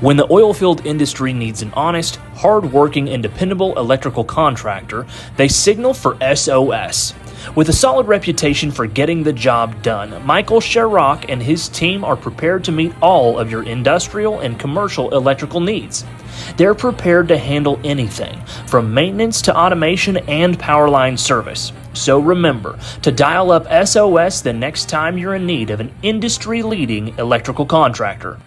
When the oilfield industry needs an honest, hard-working, and dependable electrical contractor, they signal for SOS. With a solid reputation for getting the job done, Michael Sherrock and his team are prepared to meet all of your industrial and commercial electrical needs. They're prepared to handle anything, from maintenance to automation and power line service. So remember to dial up SOS the next time you're in need of an industry-leading electrical contractor.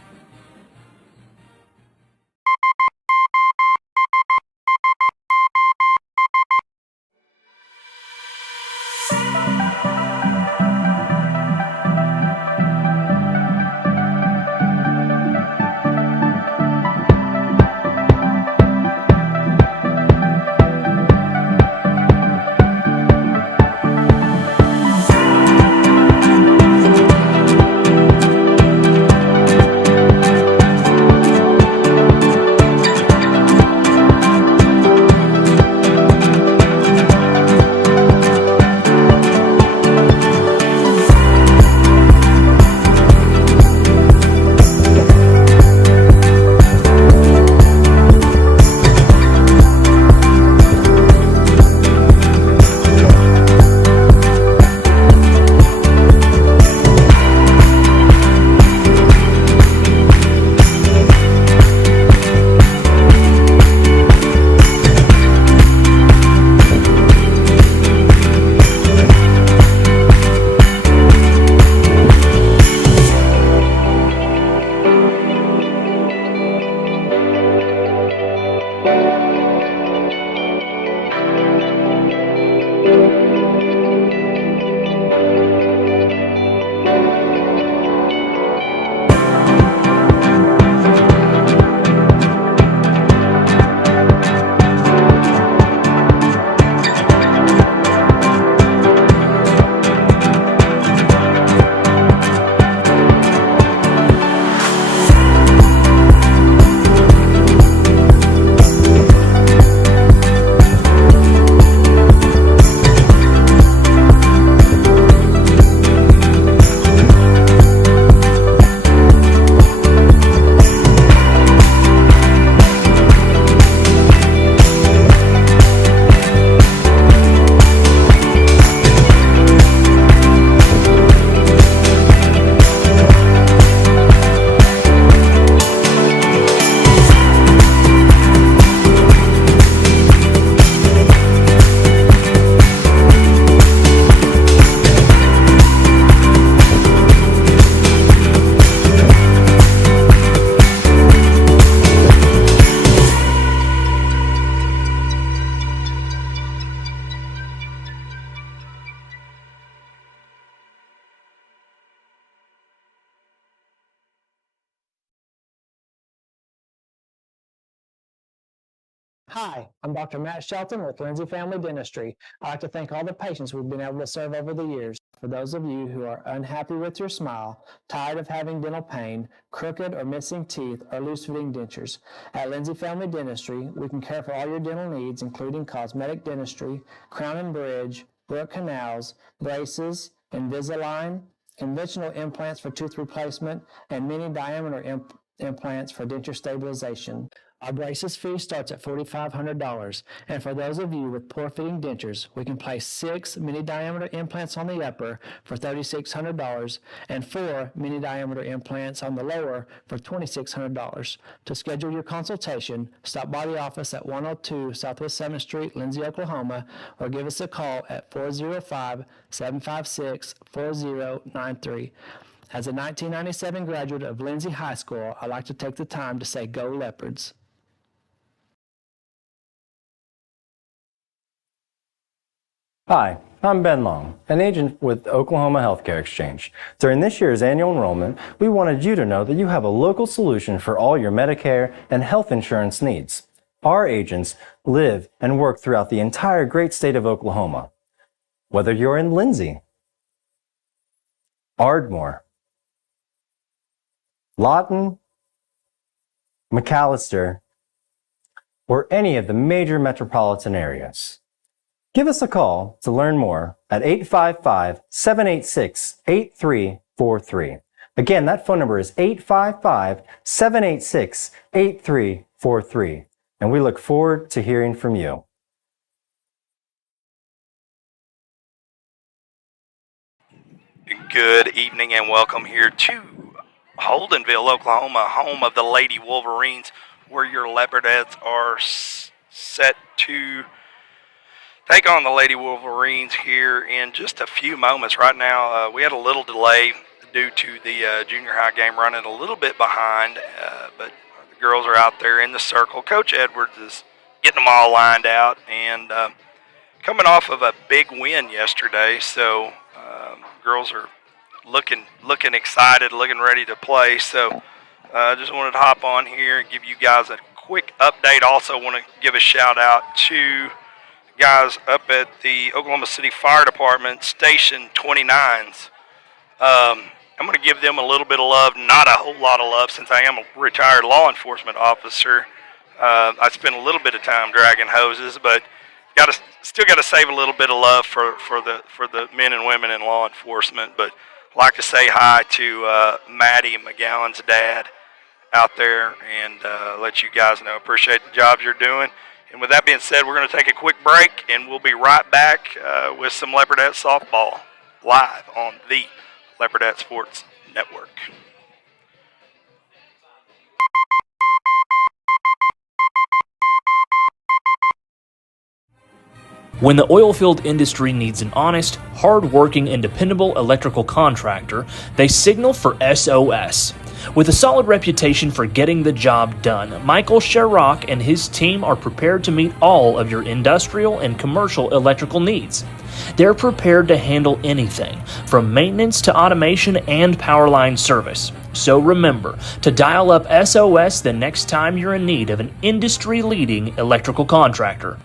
Hi, I'm Dr. Matt Shelton with Lindsay Family Dentistry. I'd like to thank all the patients we've been able to serve over the years. For those of you who are unhappy with your smile, tired of having dental pain, crooked or missing teeth, or loose-fitting dentures, at Lindsay Family Dentistry, we can care for all your dental needs, including cosmetic dentistry, crown and bridge, root canals, braces, Invisalign, conventional implants for tooth replacement, and mini diameter implants for denture stabilization. Our braces fee starts at $4,500, and for those of you with poor-fitting dentures, we can place 6 mini-diameter implants on the upper for $3,600 and 4 mini-diameter implants on the lower for $2,600. To schedule your consultation, stop by the office at 102 Southwest 7th Street, Lindsay, Oklahoma, or give us a call at 405-756-4093. As a 1997 graduate of Lindsay High School, I like to take the time to say go Leopards. Hi, I'm Ben Long, an agent with Oklahoma Healthcare Exchange. During this year's annual enrollment, we wanted you to know that you have a local solution for all your Medicare and health insurance needs. Our agents live and work throughout the entire great state of Oklahoma. Whether you're in Lindsay, Ardmore, Lawton, McAllister, or any of the major metropolitan areas. Give us a call to learn more at 855-786-8343. Again, that phone number is 855-786-8343. And we look forward to hearing from you. Good evening and welcome here to Holdenville, Oklahoma, home of the Lady Wolverines, where your Leopardettes are set to take on the Lady Wolverines here in just a few moments. Right now, we had a little delay due to the junior high game running a little bit behind, but the girls are out there in the circle. Coach Edwards is getting them all lined out and coming off of a big win yesterday, so girls are looking excited, looking ready to play. So I just wanted to hop on here and give you guys a quick update. Also want to give a shout out to guys up at the Oklahoma City Fire Department, Station 29s. I'm going to give them a little bit of love, not a whole lot of love, since I am a retired law enforcement officer. I spend a little bit of time dragging hoses, but still got to save a little bit of love for the men and women in law enforcement. But I'd like to say hi to Maddie McGowan's dad out there and let you guys know. Appreciate the jobs you're doing. And with that being said, we're going to take a quick break, and we'll be right back with some Leopardette softball live on the Leopardette Sports Network. When the oilfield industry needs an honest, hard-working, and dependable electrical contractor, they signal for SOS. With a solid reputation for getting the job done, Michael Sherrock and his team are prepared to meet all of your industrial and commercial electrical needs. They're prepared to handle anything, from maintenance to automation and power line service. So remember to dial up SOS the next time you're in need of an industry-leading electrical contractor.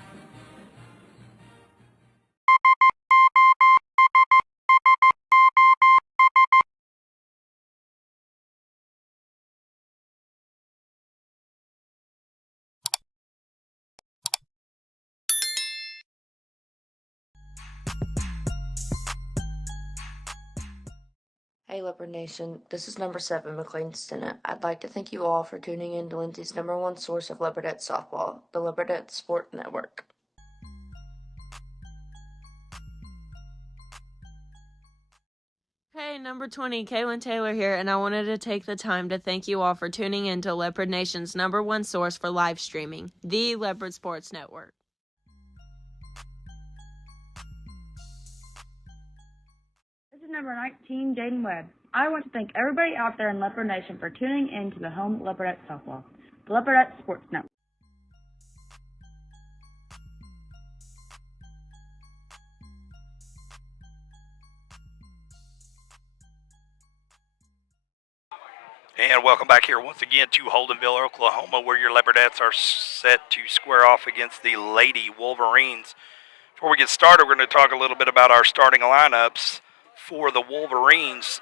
Hey Leopard Nation, this is number 7, McLean Stinnett. I'd like to thank you all for tuning in to Lindsay's #1 source of Leopardette softball, the Leopardette Sport Network. Hey, number 20, Kaylin Taylor here, and I wanted to take the time to thank you all for tuning in to Leopard Nation's #1 source for live streaming, the Leopard Sports Network. This is number 19, Jaden Webb. I want to thank everybody out there in Leopard Nation for tuning in to the home Leopardette softball, the Leopardette Sports Network. And welcome back here once again to Holdenville, Oklahoma, where your Leopardettes are set to square off against the Lady Wolverines. Before we get started, we're going to talk a little bit about our starting lineups for the Wolverines.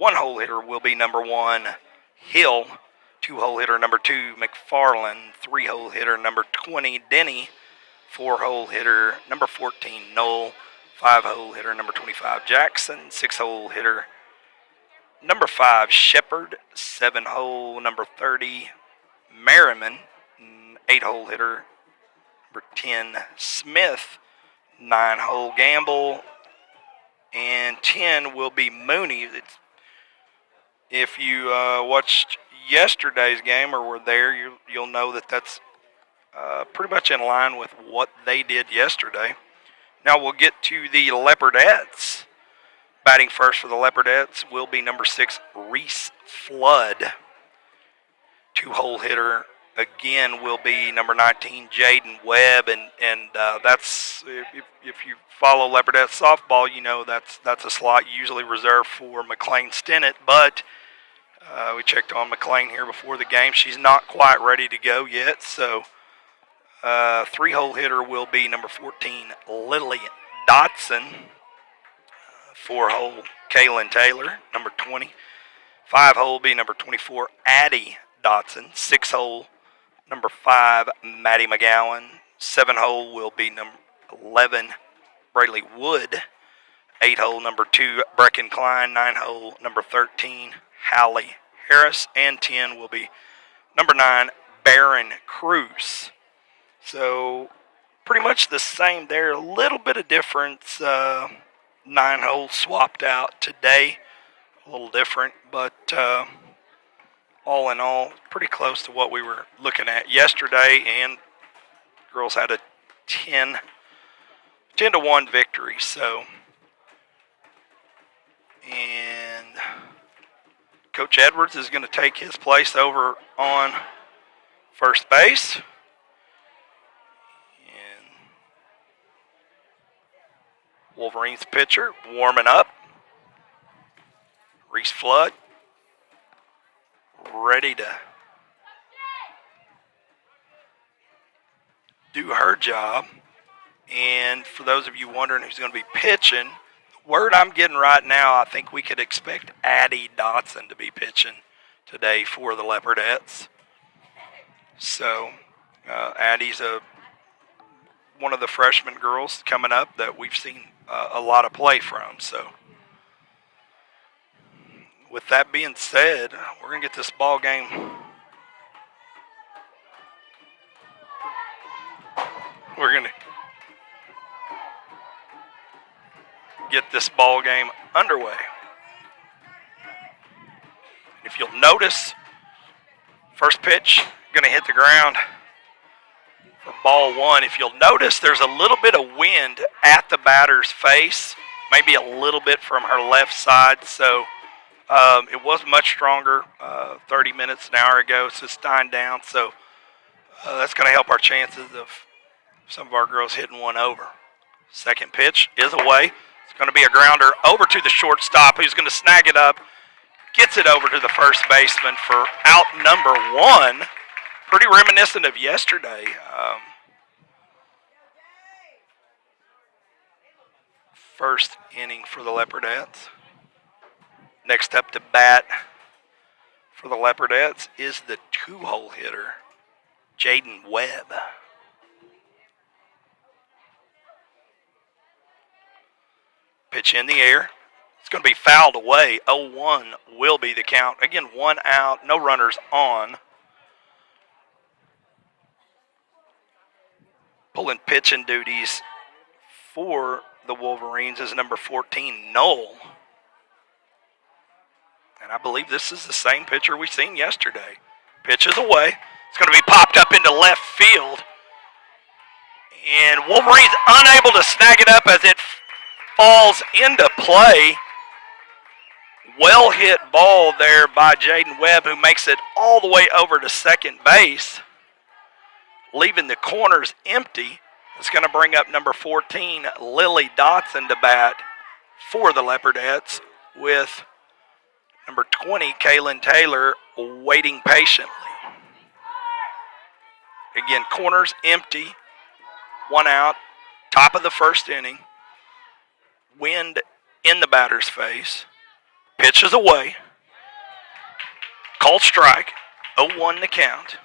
1-hole hitter will be number 1, Hill. 2-hole hitter number 2, McFarland. 3-hole hitter number 20, Denny. 4-hole hitter number 14, Knoll. 5-hole hitter number 25, Jackson. 6-hole hitter number 5, Shepard. 7-hole number 30, Merriman. 8-hole hitter number 10, Smith. 9-hole Gamble. And 10 will be Mooney. If you watched yesterday's game or were there, you'll know that that's pretty much in line with what they did yesterday. Now we'll get to the Leopardettes. Batting first for the Leopardettes will be number 6, Reese Flood. 2-hole hitter again will be number 19, Jaden Webb, and that's if you follow Leopardette softball, you know that's a slot usually reserved for McLean Stinnett, but we checked on McLean here before the game. She's not quite ready to go yet, so 3-hole hitter will be number 14, Lily Dotson. 4-hole Kaylin Taylor, number 20. 5-hole will be number 24, Addie Dotson. 6-hole, number 5, Maddie McGowan. 7-hole will be number 11, Brayley Wood. 8-hole, number 2, Brecken Klein. 9-hole, number 13, Hallie Harris, and 10 will be number 9, Baron Cruz. So pretty much the same there. A little bit of difference. 9 holes swapped out today. A little different, but all in all, pretty close to what we were looking at yesterday. And girls had a 10-1 victory. So, and Coach Edwards is going to take his place over on first base. And Wolverines pitcher warming up. Reese Flood ready to do her job. And for those of you wondering who's going to be pitching, the word I'm getting right now, I think we could expect Addie Dotson to be pitching today for the Leopardettes. So Addie's one of the freshman girls coming up that we've seen a lot of play from. So with that being said, we're going to get this ball game underway. If you'll notice, first pitch going to hit the ground for ball 1. If you'll notice, there's a little bit of wind at the batter's face, maybe a little bit from her left side. So it was much stronger 30 minutes, an hour ago, so it's dying down. So that's going to help our chances of some of our girls hitting one over. Second pitch is away. It's going to be a grounder over to the shortstop, who's going to snag it up, gets it over to the first baseman for out number 1. Pretty reminiscent of yesterday. First inning for the Leopardettes. Next up to bat for the Leopardettes is the 2-hole hitter, Jaden Webb. Pitch in the air. It's going to be fouled away. 0-1 will be the count. Again, 1 out, no runners on. Pulling pitching duties for the Wolverines is number 14, Noel. And I believe this is the same pitcher we seen yesterday. Pitch is away. It's going to be popped up into left field. And Wolverines unable to snag it up as it falls into play. Well hit ball there by Jaden Webb, who makes it all the way over to second base, leaving the corners empty. It's going to bring up number 14, Lily Dotson, to bat for the Leopardettes, with number 20, Kaylin Taylor, waiting patiently. Again, corners empty, 1 out, top of the first inning. Wind in the batter's face. Pitch is away. Called strike. 0-1 the count.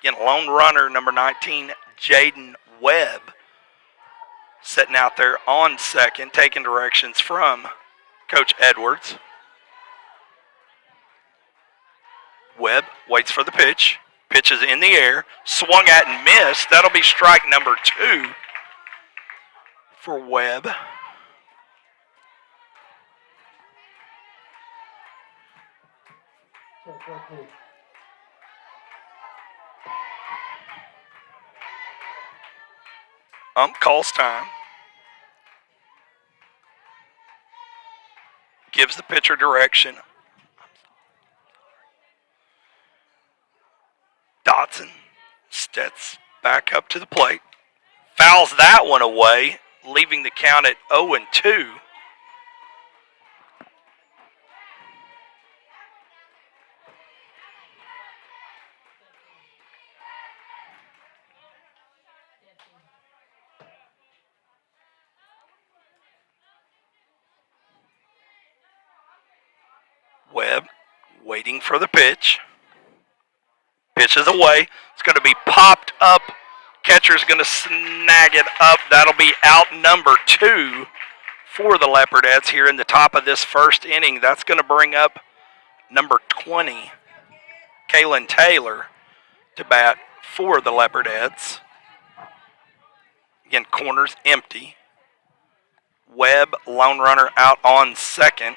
Again, lone runner, number 19, Jaden Webb, sitting out there on second, taking directions from Coach Edwards. Webb waits for the pitch. Pitch is in the air. Swung at and missed. That'll be strike number 2 for Webb. Calls time. Gives the pitcher direction. Dotson steps back up to the plate. Fouls that one away, leaving the count at 0-2. Webb waiting for the pitch. Pitch is away. It's going to be popped up. Catcher's going to snag it up. That'll be out number 2 for the Leopardettes here in the top of this first inning. That's going to bring up number 20, Kaylin Taylor, to bat for the Leopardettes. Again, corners empty. Webb, lone runner, out on second.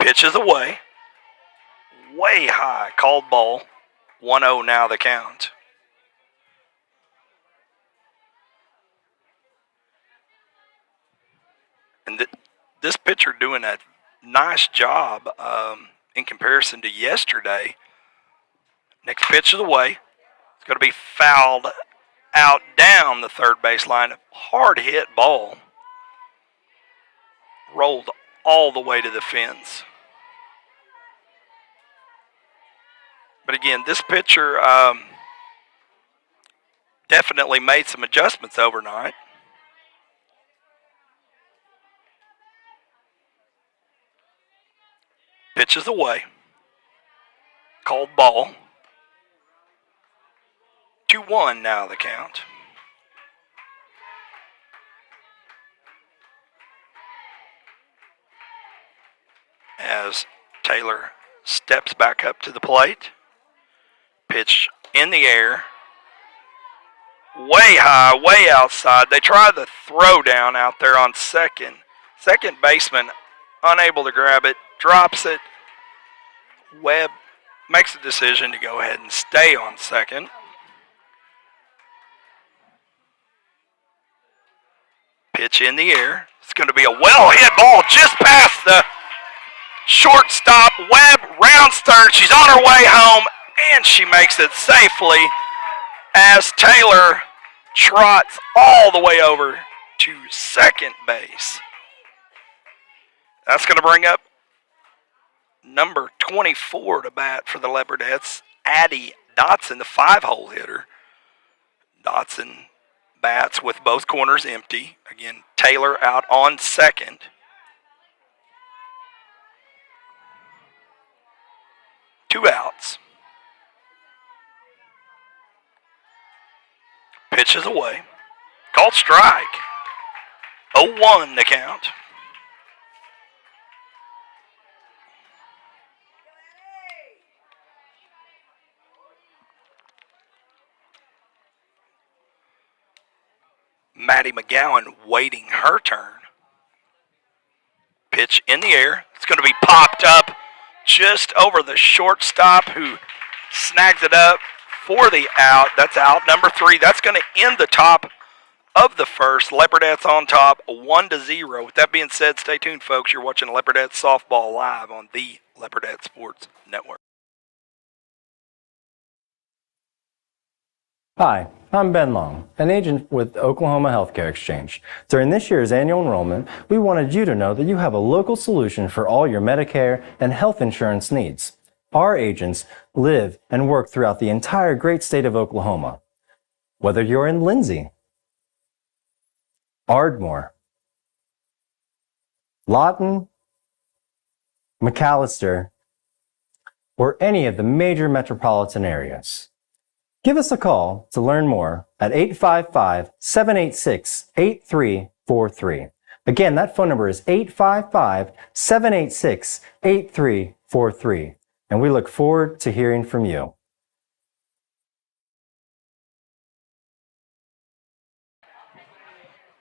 Pitches away. Way high. Called ball. 1-0 now the count. And this pitcher doing a nice job in comparison to yesterday. Next pitch is away. It's going to be fouled out down the third baseline. Hard hit ball. Rolled all the way to the fence. But again, this pitcher definitely made some adjustments overnight. Pitches away. Called ball. 2-1 now the count. As Taylor steps back up to the plate. Pitch in the air. Way high, way outside. They try the throw down out there on second. Second baseman unable to grab it. Drops it. Webb makes a decision to go ahead and stay on second. Pitch in the air. It's going to be a well-hit ball just past the shortstop. Webb rounds third. She's on her way home, and she makes it safely as Taylor trots all the way over to second base. That's going to bring up number 24 to bat for the Leopardettes, Addie Dotson, the 5-hole hitter. Dotson bats with both corners empty. Again, Taylor out on second. Two outs. Pitches away. Called strike. 0-1 the count. Maddie McGowan waiting her turn. Pitch in the air. It's going to be popped up just over the shortstop who snags it up for the out. That's out number 3. That's going to end the top of the first. Leopardettes on top, 1-0. With that being said, stay tuned, folks. You're watching Leopardettes softball live on the Leopardette Sports Network. Hi, I'm Ben Long, an agent with Oklahoma Healthcare Exchange. During this year's annual enrollment, we wanted you to know that you have a local solution for all your Medicare and health insurance needs. Our agents live and work throughout the entire great state of Oklahoma. Whether you're in Lindsay, Ardmore, Lawton, McAllister, or any of the major metropolitan areas. Give us a call to learn more at 855-786-8343. Again, that phone number is 855-786-8343. And we look forward to hearing from you.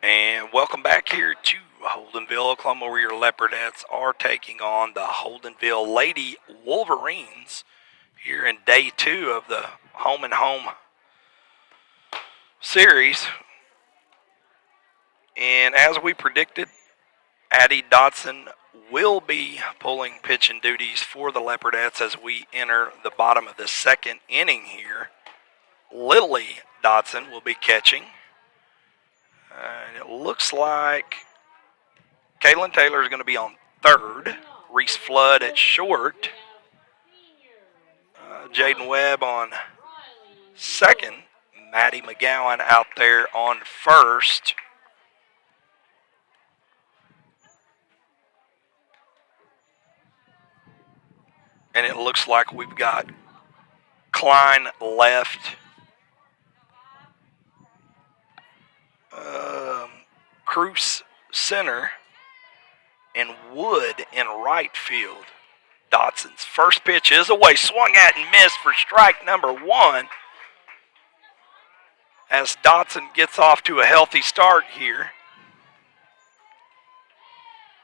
And welcome back here to Holdenville, Oklahoma, where your Leopardettes are taking on the Holdenville Lady Wolverines here in day 2 of the home and home series. And as we predicted, Addie Dotson will be pulling pitching duties for the Leopardettes as we enter the bottom of the second inning here. Lily Dotson will be catching. And it looks like Kaylin Taylor is going to be on third. Reese Flood at short. Jaden Webb on second. Maddie McGowan out there on first. And it looks like we've got Klein left. Cruz center and Wood in right field. Dotson's first pitch is away, swung at and missed for strike number 1. As Dotson gets off to a healthy start here.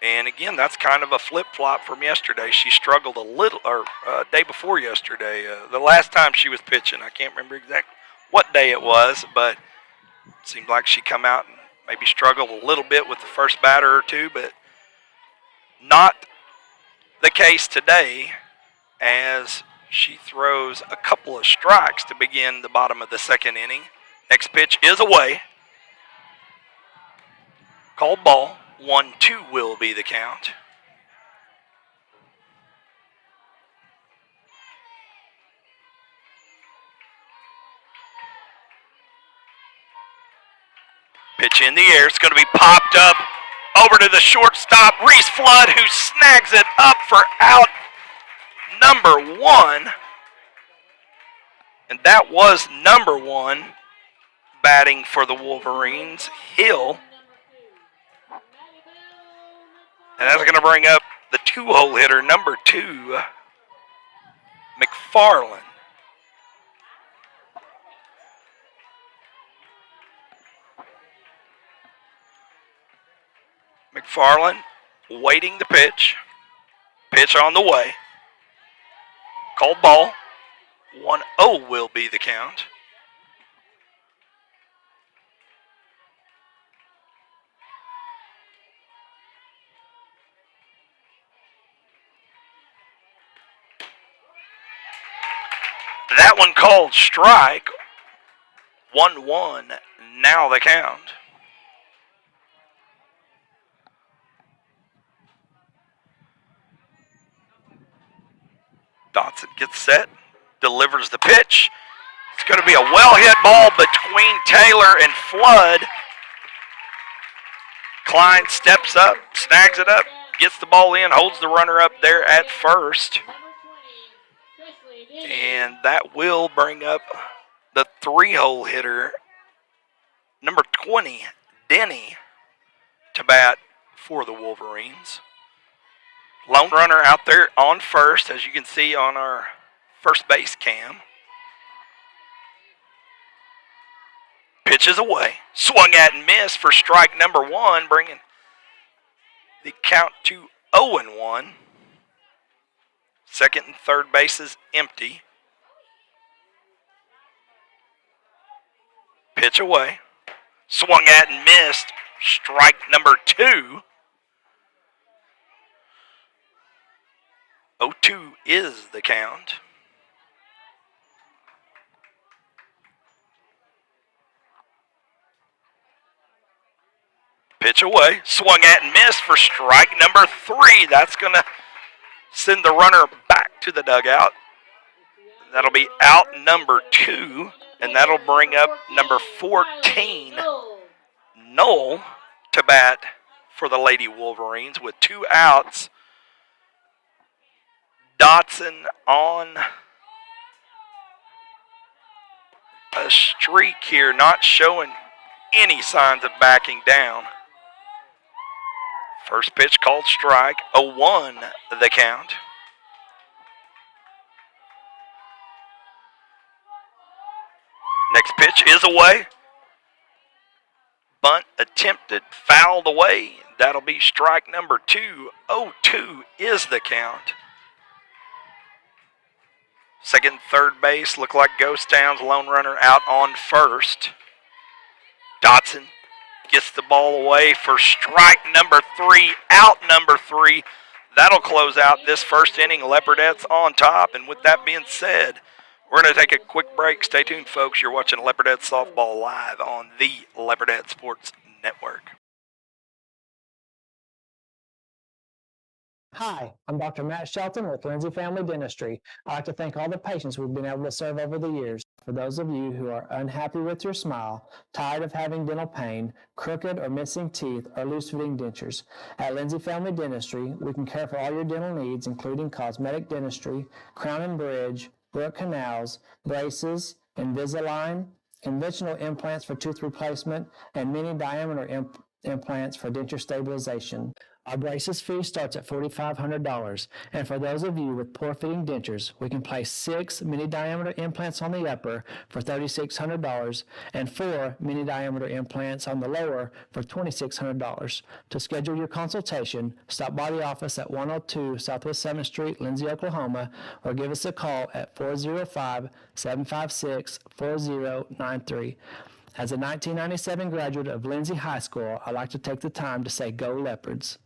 And again, that's kind of a flip-flop from yesterday. She struggled a little, or day before yesterday. The last time she was pitching, I can't remember exactly what day it was, but it seemed like she come out and maybe struggled a little bit with the first batter or two, but not the case today as she throws a couple of strikes to begin the bottom of the second inning. Next pitch is away. Called ball. 1-2 will be the count. Pitch in the air. It's going to be popped up over to the shortstop, Reese Flood, who snags it up for out number 1. And that was number 1 batting for the Wolverines, Hill. And that's going to bring up the 2-hole hitter, number 2, McFarland. McFarland waiting the pitch. Pitch on the way. Called ball. 1-0 will be the count. That one called strike. 1-1, now the count. Dotson gets set, delivers the pitch. It's going to be a well-hit ball between Taylor and Flood. Klein steps up, snags it up, gets the ball in, holds the runner up there at first. And that will bring up the 3-hole hitter, number 20, Denny, to bat for the Wolverines. Lone runner out there on first, as you can see on our first base cam. Pitch is away. Swung at and missed for strike number 1, bringing the count to 0-1. Second and third bases empty. Pitch away. Swung at and missed. Strike number 2. 0-2 is the count. Pitch away. Swung at and missed for strike number 3. That's going to send the runner back to the dugout. That'll be out number 2, and that'll bring up number 14, Knoll, to bat for the Lady Wolverines with 2 outs. Dotson on a streak here, not showing any signs of backing down. First pitch called strike, 0-1 the count. Next pitch is away. Bunt attempted, fouled away. That'll be strike number 2. 0-2 is the count. Second and third base look like ghost towns. Lone runner out on first. Dotson gets the ball away for strike number 3, out number 3. That'll close out this first inning. Leopardettes on top. And with that being said, we're going to take a quick break. Stay tuned, folks. You're watching Leopardette Softball live on the Leopardette Sports Network. Hi, I'm Dr. Matt Shelton with Lindsay Family Dentistry. I'd like to thank all the patients we've been able to serve over the years. For those of you who are unhappy with your smile, tired of having dental pain, crooked or missing teeth, or loose-fitting dentures, at Lindsay Family Dentistry, we can care for all your dental needs, including cosmetic dentistry, crown and bridge, root canals, braces, Invisalign, conventional implants for tooth replacement, and many diameter implants for denture stabilization. Our braces fee starts at $4,500, and for those of you with poor-fitting dentures, we can place 6 mini-diameter implants on the upper for $3,600 and 4 mini-diameter implants on the lower for $2,600. To schedule your consultation, stop by the office at 102 Southwest 7th Street, Lindsay, Oklahoma, or give us a call at 405-756-4093. As a 1997 graduate of Lindsay High School, I'd like to take the time to say go Leopards.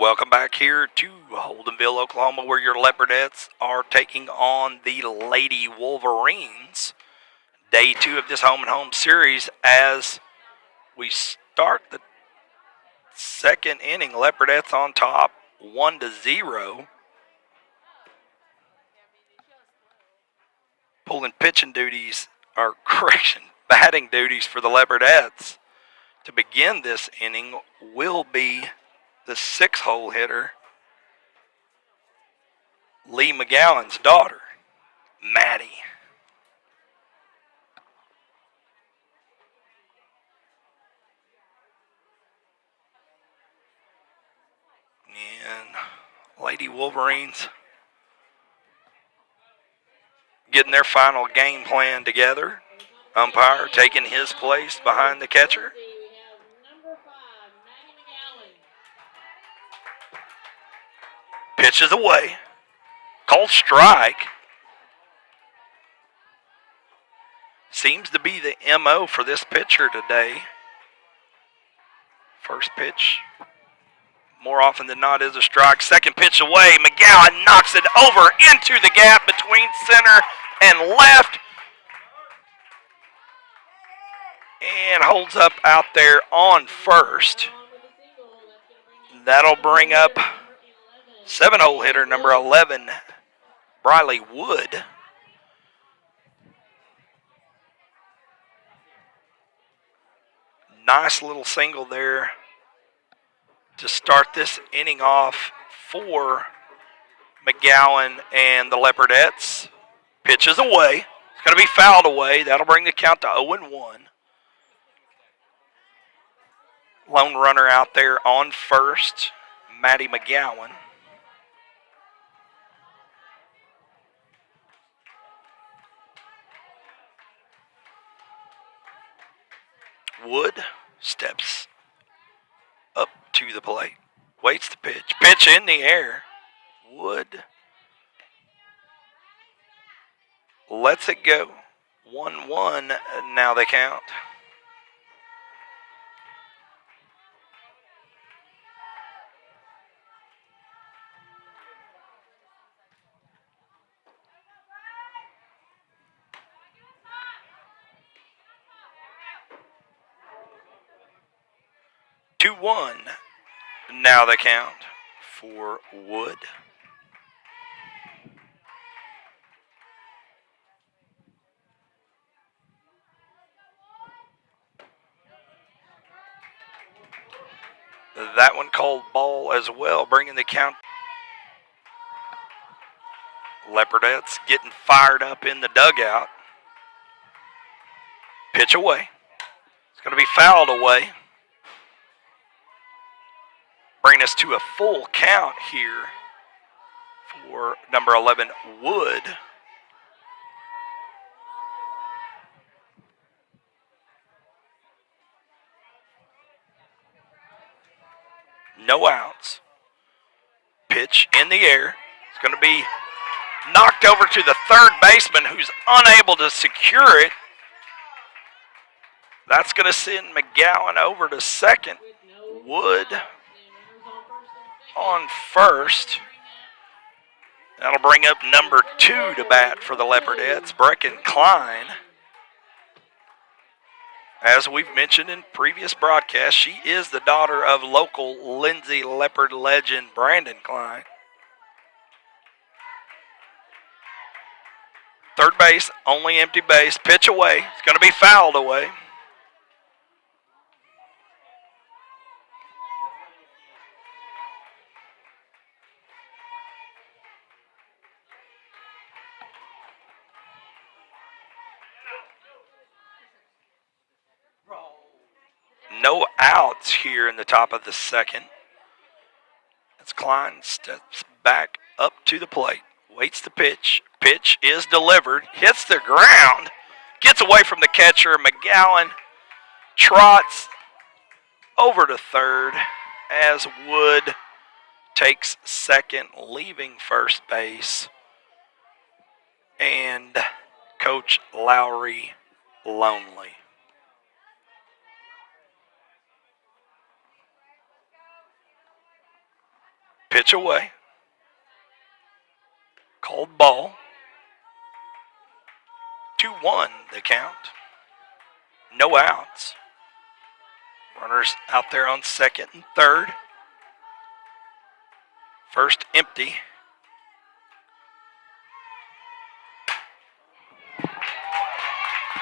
Welcome back here to Holdenville, Oklahoma, where your Leopardettes are taking on the Lady Wolverines. Day 2 of this home and home series as we start the second inning. Leopardettes on top, 1-0. Pulling pitching duties, or correction, batting duties for the Leopardettes to begin this inning will be the 6-hole hitter, Lee McGowan's daughter, Maddie. And Lady Wolverines getting their final game plan together. Umpire taking his place behind the catcher. Pitches away. Called strike. Seems to be the MO for this pitcher today. First pitch, more often than not, is a strike. Second pitch away. McGowan knocks it over into the gap between center and left. And holds up out there on first. That'll bring up 7-hole hitter number 11, Briley Wood. Nice little single there to start this inning off for McGowan and the Leopardettes. Pitches away. It's going to be fouled away. That'll bring the count to 0-1. Lone runner out there on first, Maddie McGowan. Wood steps up to the plate, waits the pitch. Pitch in the air. Wood lets it go. 1-1, now they count. Now the count for Wood. That one called ball as well, bringing the count. Leopardettes getting fired up in the dugout. Pitch away. It's going to be fouled away. Bring us to a full count here for number 11, Wood. No outs. Pitch in the air. It's going to be knocked over to the third baseman, who's unable to secure it. That's going to send McGowan over to second. Wood on first. That'll bring up number 2 to bat for the Leopardettes, Brecken Klein. As we've mentioned in previous broadcasts, she is the daughter of local Lindsay Leopard legend Brandon Klein. Third base, only empty base. Pitch away. It's going to be fouled away. no outs here in the top of the second. As Klein steps back up to the plate, waits the pitch. Pitch is delivered, hits the ground, gets away from the catcher. McGowan trots over to third as Wood takes second, leaving first base. And Coach Lowry lonely. Pitch away. Called ball. 2-1 the count. No outs. Runners out there on second and third. First empty.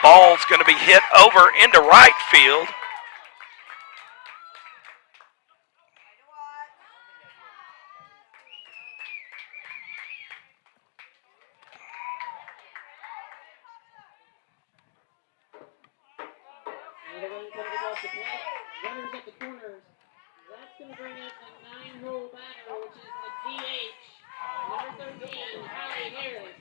Ball's going to be hit over into right field. Runners at the corners. That's going to bring up the 9-hole batter, which is the DH, number 13, Hallie Harris.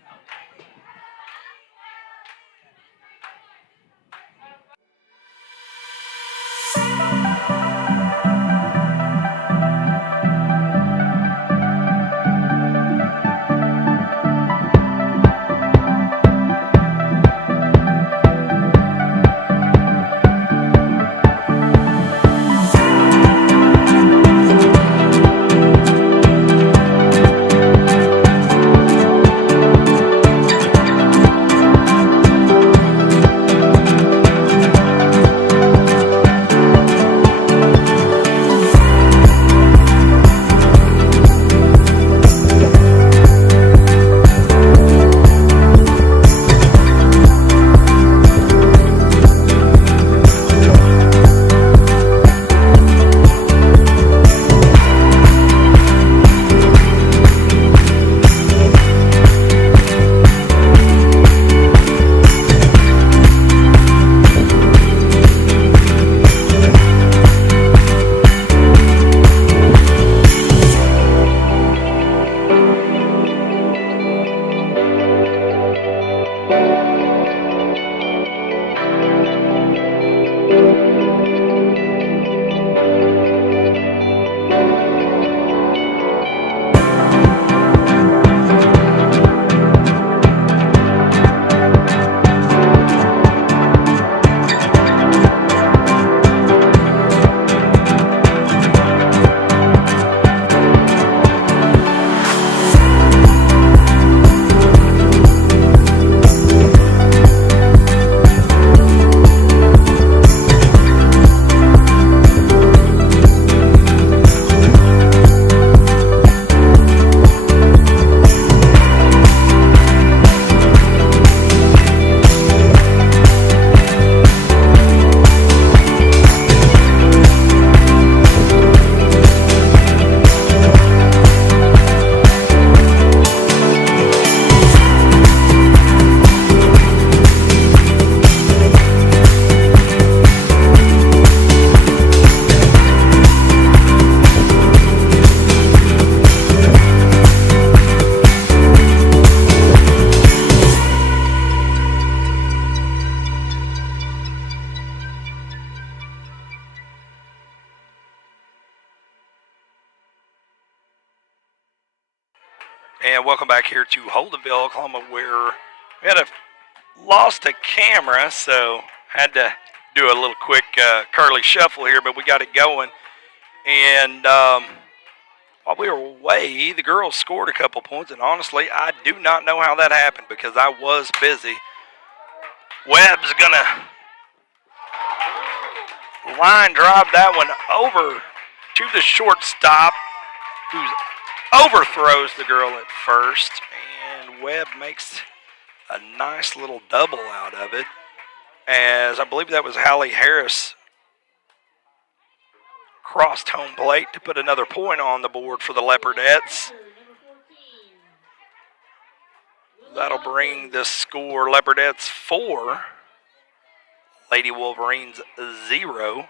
And welcome back here to Holdenville, Oklahoma, where we had lost a camera, so had to do a little quick curly shuffle here, but we got it going. And while we were away, the girls scored a couple points, and honestly, I do not know how that happened because I was busy. Webb's going to line drive that one over to the shortstop, who's overthrows the girl at first, and Webb makes a nice little double out of it, as I believe that was Hallie Harris crossed home plate to put another point on the board for the Leopardettes. That'll bring the score Leopardettes 4, Lady Wolverines 0.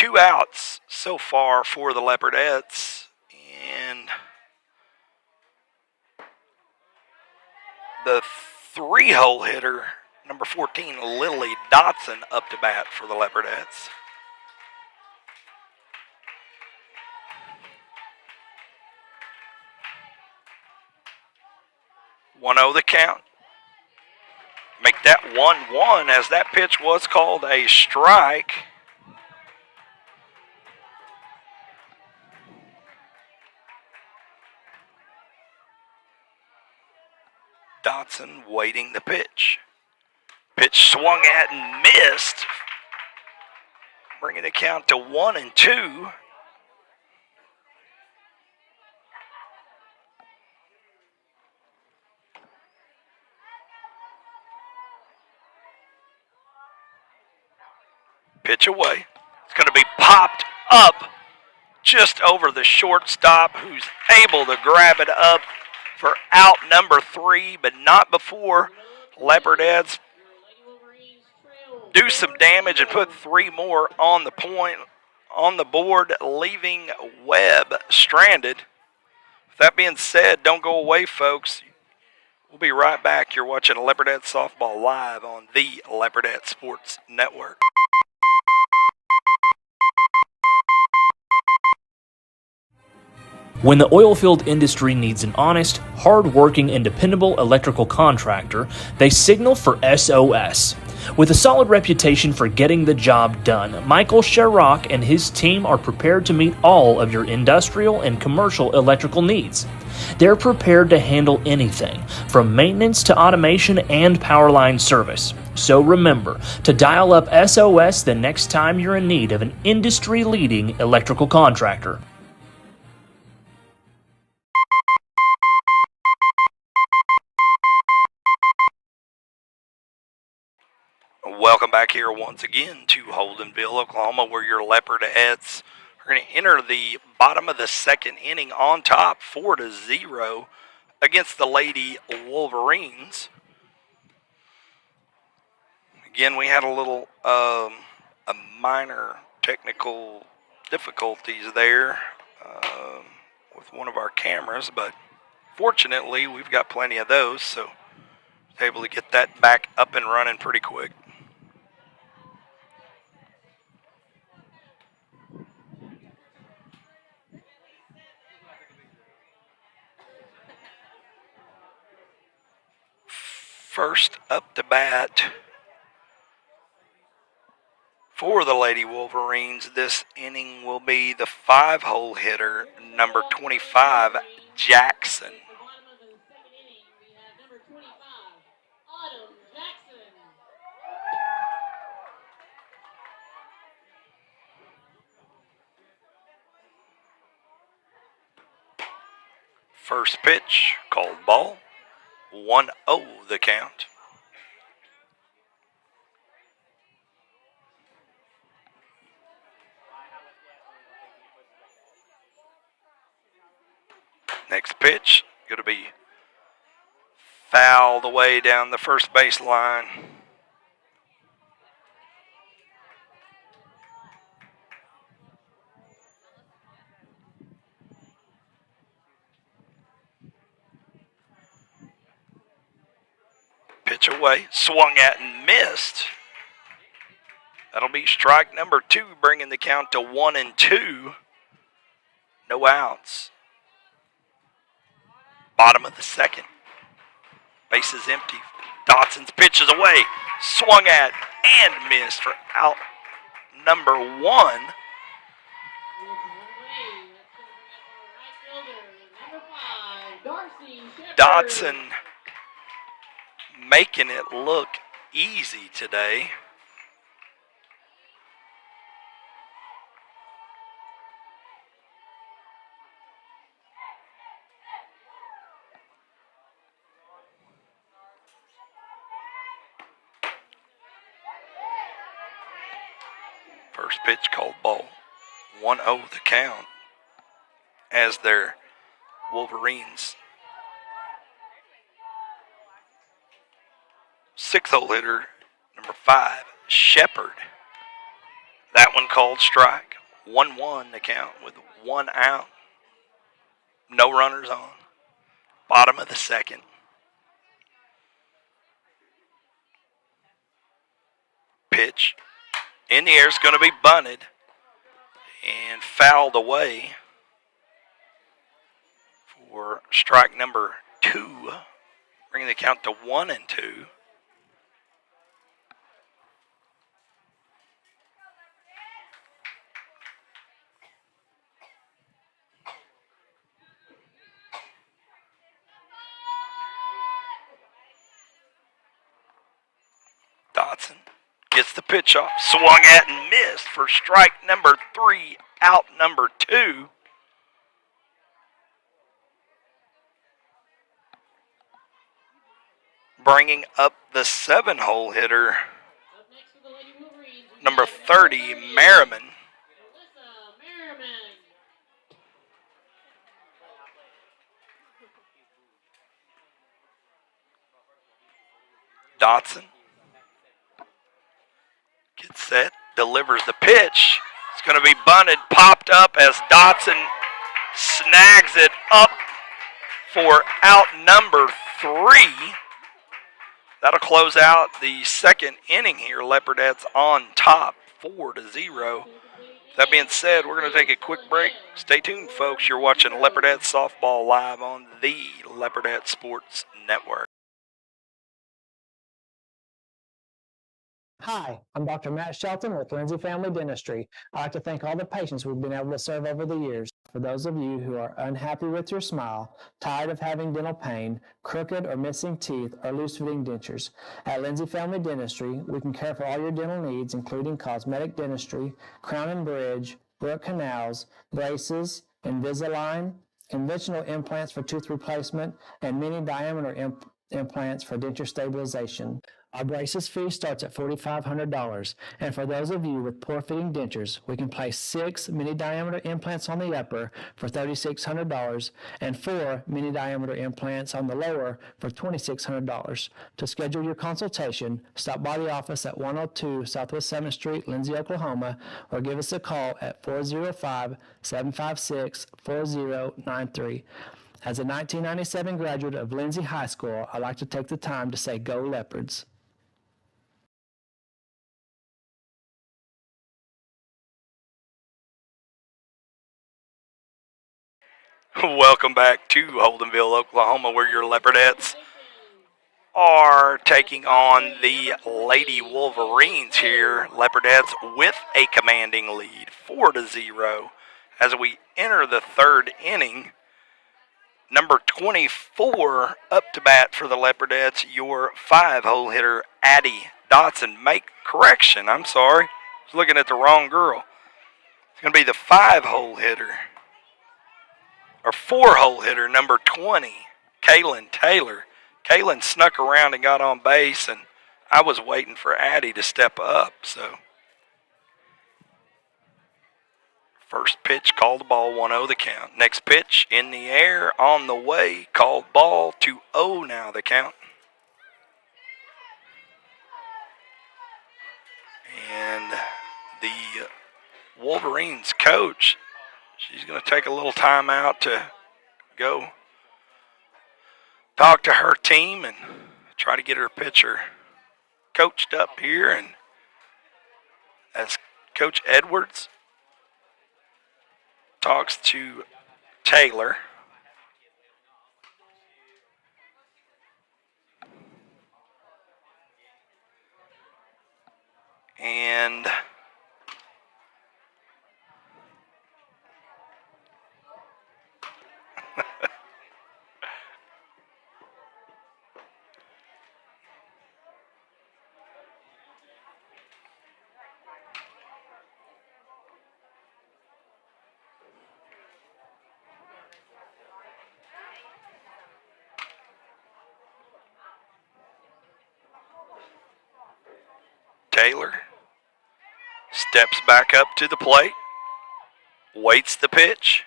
2 outs so far for the Leopardettes. And the 3-hole hitter, number 14, Lily Dotson, up to bat for the Leopardettes. One zero the count. Make that 1-1 as that pitch was called a strike. Dotson waiting the pitch. Pitch swung at and missed, bringing the count to 1-2. Pitch away. It's going to be popped up just over the shortstop, who's able to grab it up for out number 3, but not before Leopardettes do some damage and put 3 more on the board, leaving Webb stranded. With that being said, don't go away, folks. We'll be right back. You're watching Leopardette Softball live on the Leopardette Sports Network. When the oilfield industry needs an honest, hard-working, and dependable electrical contractor, they signal for SOS. With a solid reputation for getting the job done, Michael Sherrock and his team are prepared to meet all of your industrial and commercial electrical needs. They're prepared to handle anything, from maintenance to automation and power line service. So remember to dial up SOS the next time you're in need of an industry-leading electrical contractor. Welcome back here once again to Holdenville, Oklahoma, where your Leopardettes are going to enter the bottom of the second inning on top, 4-0 against the Lady Wolverines. Again, we had a little, a minor technical difficulties there with one of our cameras, but fortunately we've got plenty of those, so able to get that back up and running pretty quick. First up to bat for the Lady Wolverines this inning will be the 5-hole hitter, number 25, Jackson. First pitch, called ball, 1-0 the count. Next pitch, going to be fouled away down the first base line. Pitch away, swung at and missed. That'll be strike number 2, bringing the count to 1-2. No outs. Bottom of the second. Base is empty. Dotson's pitch is away. Swung at and missed for out number 1. Dotson making it look easy today. First pitch called ball. 1-0 the count as their Wolverines. 6-hole hitter, number 5, Shepard. That one called strike. 1-1 the count with 1 out. No runners on. Bottom of the second. Pitch in the air is going to be bunted and fouled away for strike number 2, bringing the count to 1-2. Dotson gets the pitch off, swung at and missed for strike number 3, out number 2. Bringing up the 7-hole hitter, Up next for the Lady Wolverines, we number have 30, Merriman. Alyssa Merriman. Dotson gets set, delivers the pitch. It's going to be bunted, popped up as Dotson snags it up for out number 3. That'll close out the second inning here. Leopardettes on top, 4-0. That being said, we're going to take a quick break. Stay tuned, folks. You're watching Leopardette Softball live on the Leopardette Sports Network. Hi, I'm Dr. Matt Shelton with Lindsay Family Dentistry. I'd like to thank all the patients we've been able to serve over the years. For those of you who are unhappy with your smile, tired of having dental pain, crooked or missing teeth, or loose-fitting dentures, at Lindsay Family Dentistry, we can care for all your dental needs, including cosmetic dentistry, crown and bridge, root canals, braces, Invisalign, conventional implants for tooth replacement, and mini diameter implants for denture stabilization. Our braces fee starts at $4,500, and for those of you with poor-fitting dentures, we can place 6 mini-diameter implants on the upper for $3,600 and 4 mini-diameter implants on the lower for $2,600. To schedule your consultation, stop by the office at 102 Southwest 7th Street, Lindsay, Oklahoma, or give us a call at 405-756-4093. As a 1997 graduate of Lindsay High School, I'd like to take the time to say go Leopards. Welcome back to Holdenville, Oklahoma, where your Leopardettes are taking on the Lady Wolverines here. Leopardettes with a commanding lead, 4-0. As we enter the third inning, number 24 up to bat for the Leopardettes, your 5-hole hitter, Addie Dotson. Make correction, I'm sorry. I was looking at the wrong girl. It's going to be the 5-hole hitter, or 4-hole hitter, number 20, Kaylin Taylor. Kaylin snuck around and got on base, and I was waiting for Addie to step up. So, first pitch, called the ball, 1-0 the count. Next pitch, in the air, on the way, called ball, 2-0 now the count. And the Wolverines coach, she's going to take a little time out to go talk to her team and try to get her pitcher coached up here. And as Coach Edwards talks to Taylor, and Taylor steps back up to the plate, waits the pitch.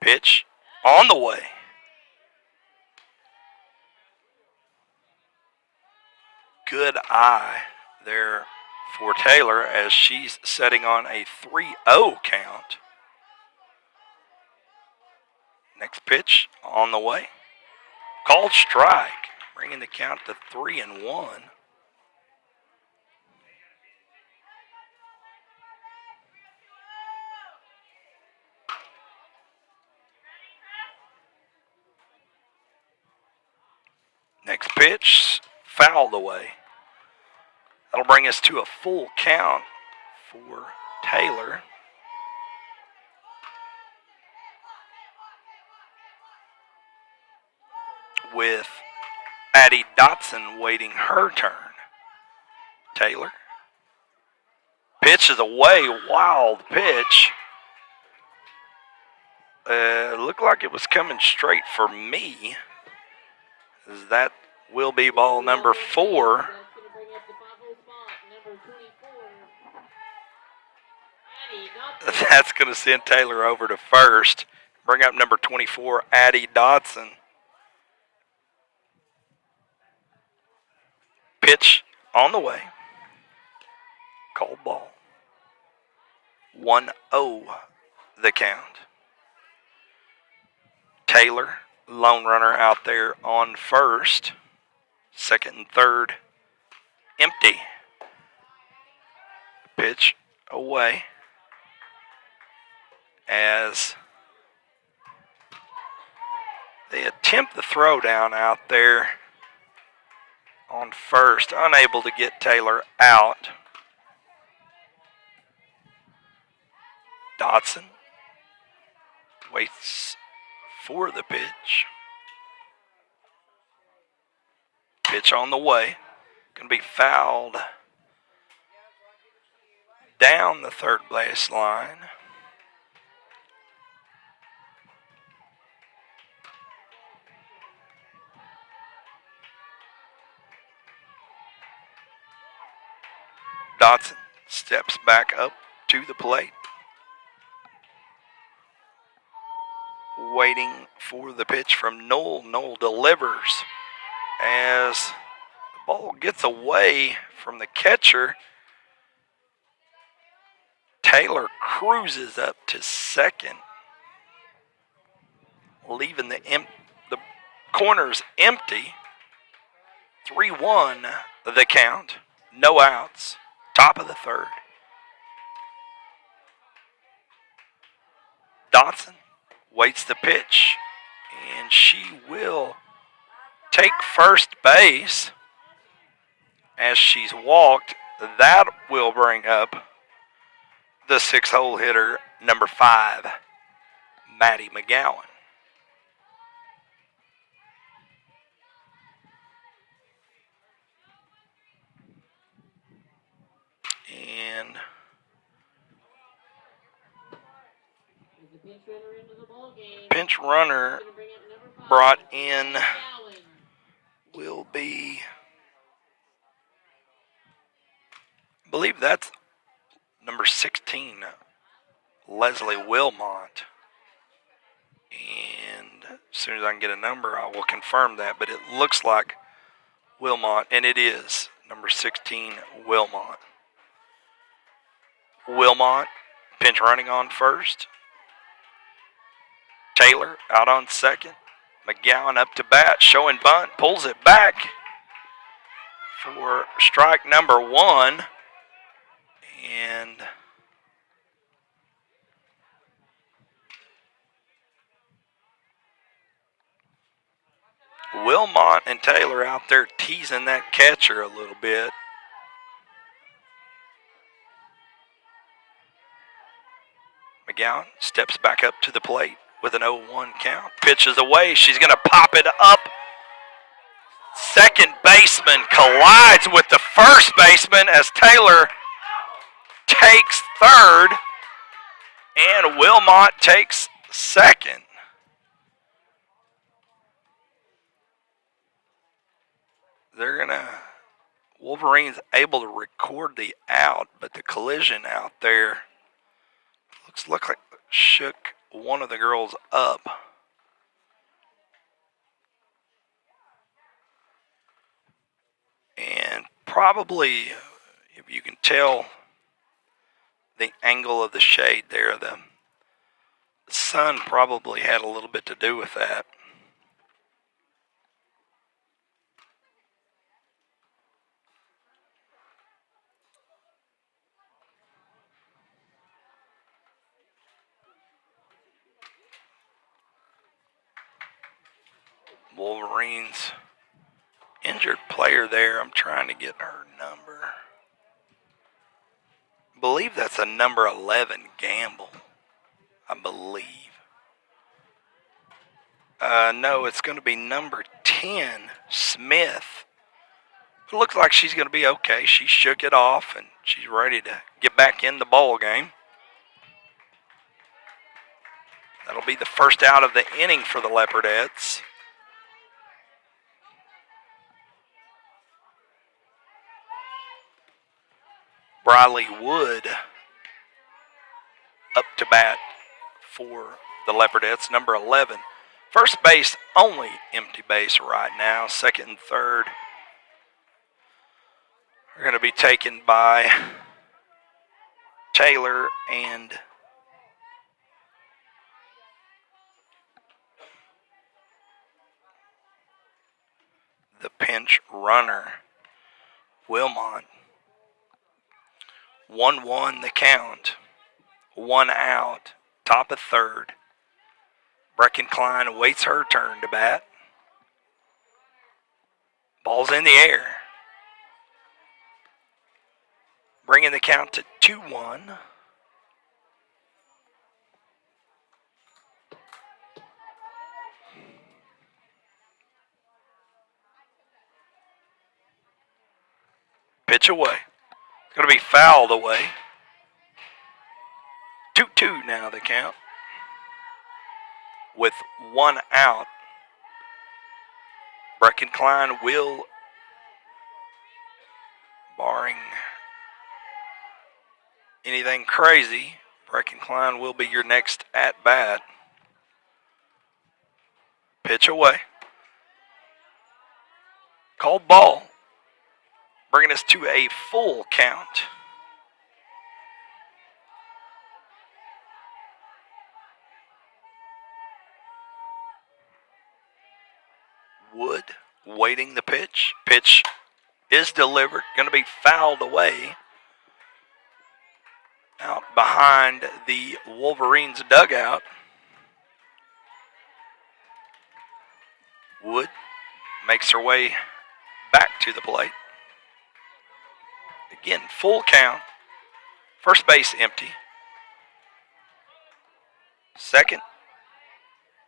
Pitch on the way. Good eye there for Taylor as she's setting on a 3-0 count. Next pitch on the way. Called strike, bringing the count to 3-1. Next pitch, fouled away. That'll bring us to a full count for Taylor. With Addie Dotson waiting her turn. Taylor. Pitch is away, wild pitch. Looked like it was coming straight for me. As that will be ball number 4. That's going to send Taylor over to first. Bring up number 24, Addie Dotson. Pitch on the way. Called ball. 1-0 the count. Taylor, lone runner out there on first. Second and third, empty. Pitch away as they attempt the throw down out there on first, unable to get Taylor out. Dotson waits for the pitch. Pitch on the way. Going to be fouled down the third base line. Dotson steps back up to the plate. Waiting for the pitch from Noel. Noel delivers as the ball gets away from the catcher. Taylor cruises up to second, leaving the corners empty. 3-1 the count. No outs. Top of the third. Dotson waits the pitch, and she will take first base as she's walked. That will bring up the 6-hole hitter, number 5, Maddie McGowan. And pinch runner brought in will be, I believe that's number 16, Leslie Wilmot. And as soon as I can get a number, I will confirm that. But it looks like Wilmot, and it is number 16, Wilmot. Wilmot, pinch running on first. Taylor out on second. McGowan up to bat, showing bunt, pulls it back for strike number 1. And Wilmot and Taylor out there teasing that catcher a little bit. McGowan steps back up to the plate with an 0-1 count. Pitches away. She's going to pop it up. Second baseman collides with the first baseman as Taylor takes third and Wilmot takes second. They're going to, Wolverines able to record the out, but the collision out there looks like shook one of the girls up. And probably, if you can tell, tell the angle of the shade there. The sun probably had a little bit to do with that. Wolverines injured player there. I'm trying to get her number. I believe that's a number 11 Gamble. I believe. No, it's going to be number 10 Smith. It looks like she's going to be okay. She shook it off and she's ready to get back in the ball game. That'll be the first out of the inning for the Leopardettes. Briley Wood up to bat for the Leopardettes, number 11. First base, only empty base right now. Second and third are going to be taken by Taylor and the pinch runner, Wilmot. 1-1 the count. 1 out. Top of third. Breckenkline awaits her turn to bat. Ball's in the air. Bringing the count to 2-1. Pitch away. It's going to be fouled away. 2-2 now the count. With 1 out, Breckenkline will, barring anything crazy, Breckenkline will be your next at-bat. Pitch away. Called ball. Bringing us to a full count. Wood waiting the pitch. Pitch is delivered. Going to be fouled away. Out behind the Wolverines dugout. Wood makes her way back to the plate. Again, full count. First base empty. Second,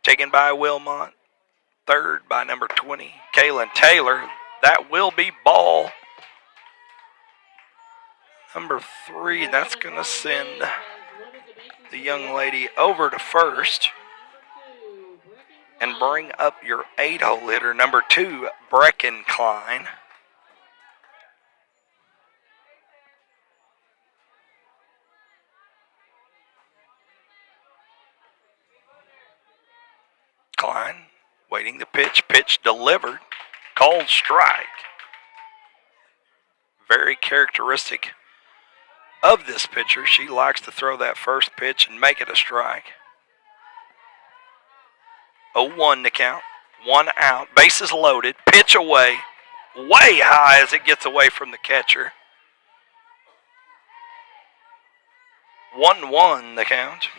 taken by Wilmot. Third by number 20, Kaylin Taylor. That will be ball. Number 3, that's going to send the young lady over to first and bring up your 8-hole hitter, number 2, Breckenkline. Klein waiting the pitch. Pitch delivered. Called strike. Very characteristic of this pitcher. She likes to throw that first pitch and make it a strike. 0-1 to count. 1 out. Bases loaded. Pitch away. Way high as it gets away from the catcher. 1-1 the count.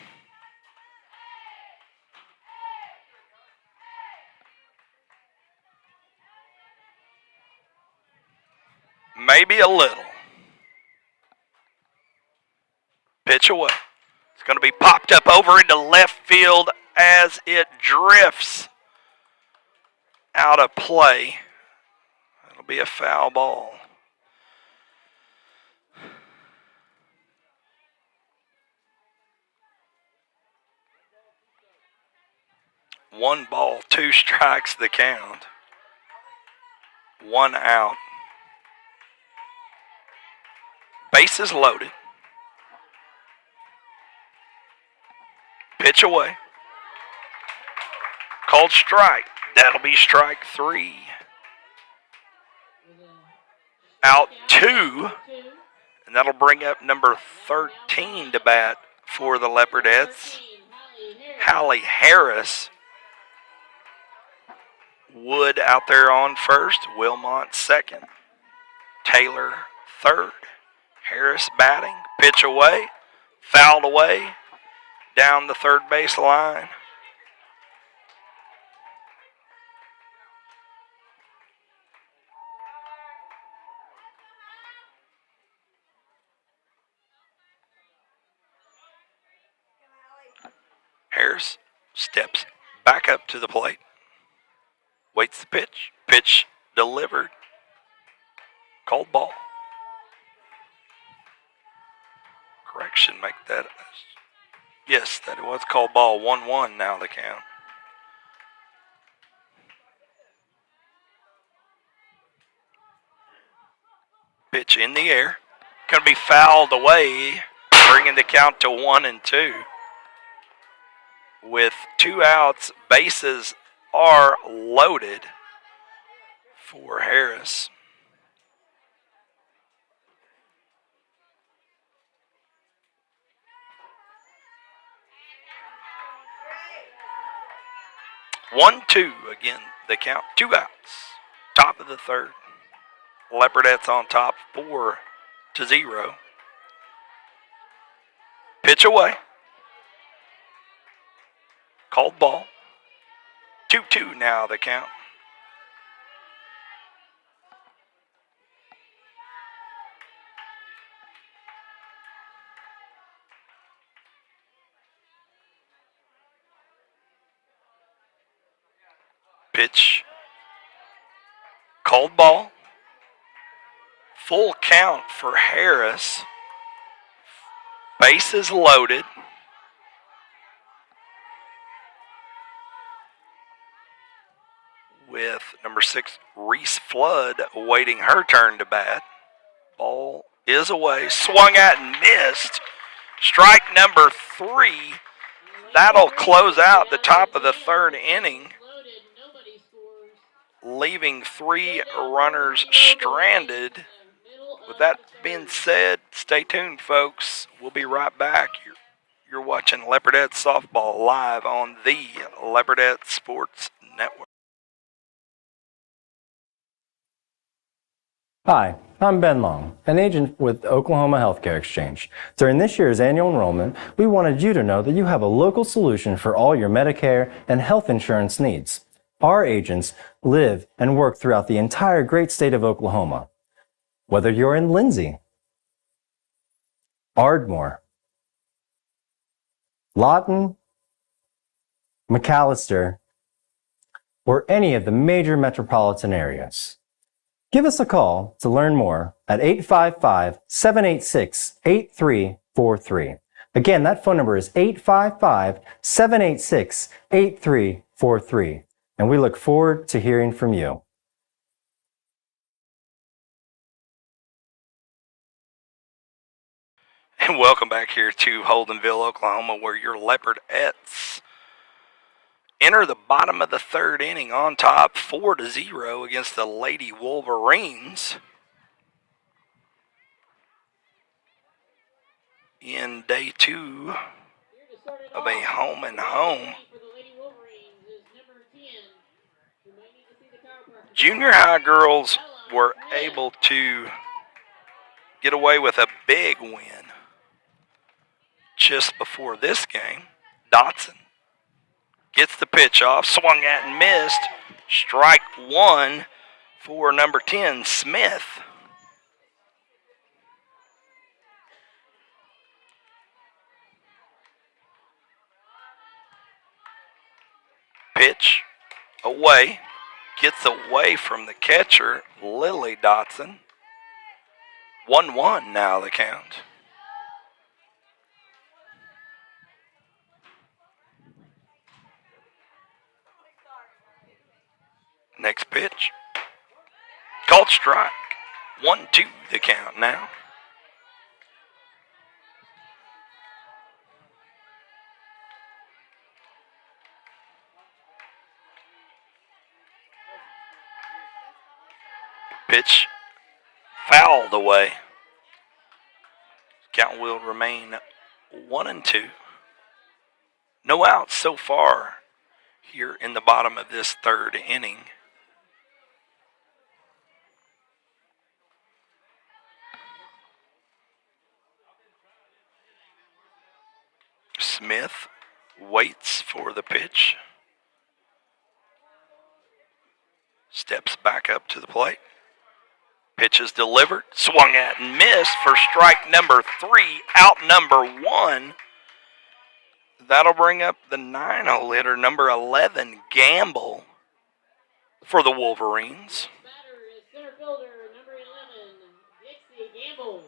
Maybe a little. Pitch away. It's going to be popped up over into left field as it drifts out of play. It'll be a foul ball. One ball, 2 strikes the count. 1 out. Bases loaded. Pitch away. Called strike. That'll be strike 3. Out 2 And that'll bring up number 13 to bat for the Leopardettes. Hallie Harris. Wood out there on first. Wilmot second. Taylor third. Harris batting. Pitch away. Fouled away. Down the third base line. Harris steps back up to the plate. Waits the pitch. Pitch delivered. Called ball. Correction, make that. Yes, that was called ball. 1-1 now the count. Pitch in the air. Going to be fouled away, bringing the count to 1-2. With 2 outs, bases are loaded for Harris. One, two, again, the count, 2 outs. Top of the third. Leopardettes on top, 4-0. Pitch away. Called ball. 2-2 now the count. Pitch. Called ball. Full count for Harris. Bases loaded. With number 6, Reese Flood, awaiting her turn to bat. Ball is away. Swung at and missed. Strike number 3. That'll close out the top of the third inning, leaving 3 runners stranded. With that being said, stay tuned, folks. We'll be right back. You're watching Leopardette Softball live on the Leopardette Sports Network. Hi, I'm Ben Long, an agent with Oklahoma Healthcare Exchange. During this year's annual enrollment, we wanted you to know that you have a local solution for all your Medicare and health insurance needs. Our agents live and work throughout the entire great state of Oklahoma. Whether you're in Lindsay, Ardmore, Lawton, McAllister, or any of the major metropolitan areas. Give us a call to learn more at 855-786-8343. Again, that phone number is 855-786-8343. And we look forward to hearing from you. And welcome back here to Holdenville, Oklahoma, where your Leopardettes enter the bottom of the third inning on top, 4-0 against the Lady Wolverines in day 2 of a home and home. Junior high girls were able to get away with a big win just before this game. Dotson gets the pitch off, swung at and missed. Strike 1 for number 10, Smith. Pitch away, gets away from the catcher, Lily Dotson. 1-1 now the count. Next pitch. Called strike. 1-2 the count now. Pitch fouled away. Count will remain 1-2. No outs so far here in the bottom of this third inning. Smith waits for the pitch. Steps back up to the plate. Pitch is delivered, swung at and missed for strike number 3, out number 1. That'll bring up the 9-hole hitter, number 11, Gamble, for the Wolverines. Batter is center fielder number 11, Dixie Gamble.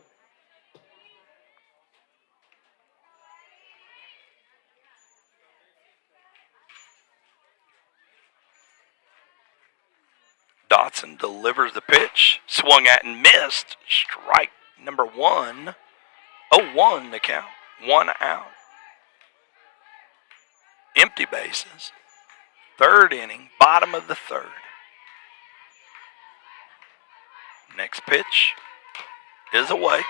Dotson delivers the pitch, swung at and missed. Strike number 1. 0-1 the count. 1 out. Empty bases. Third inning, bottom of the third. Next pitch is away.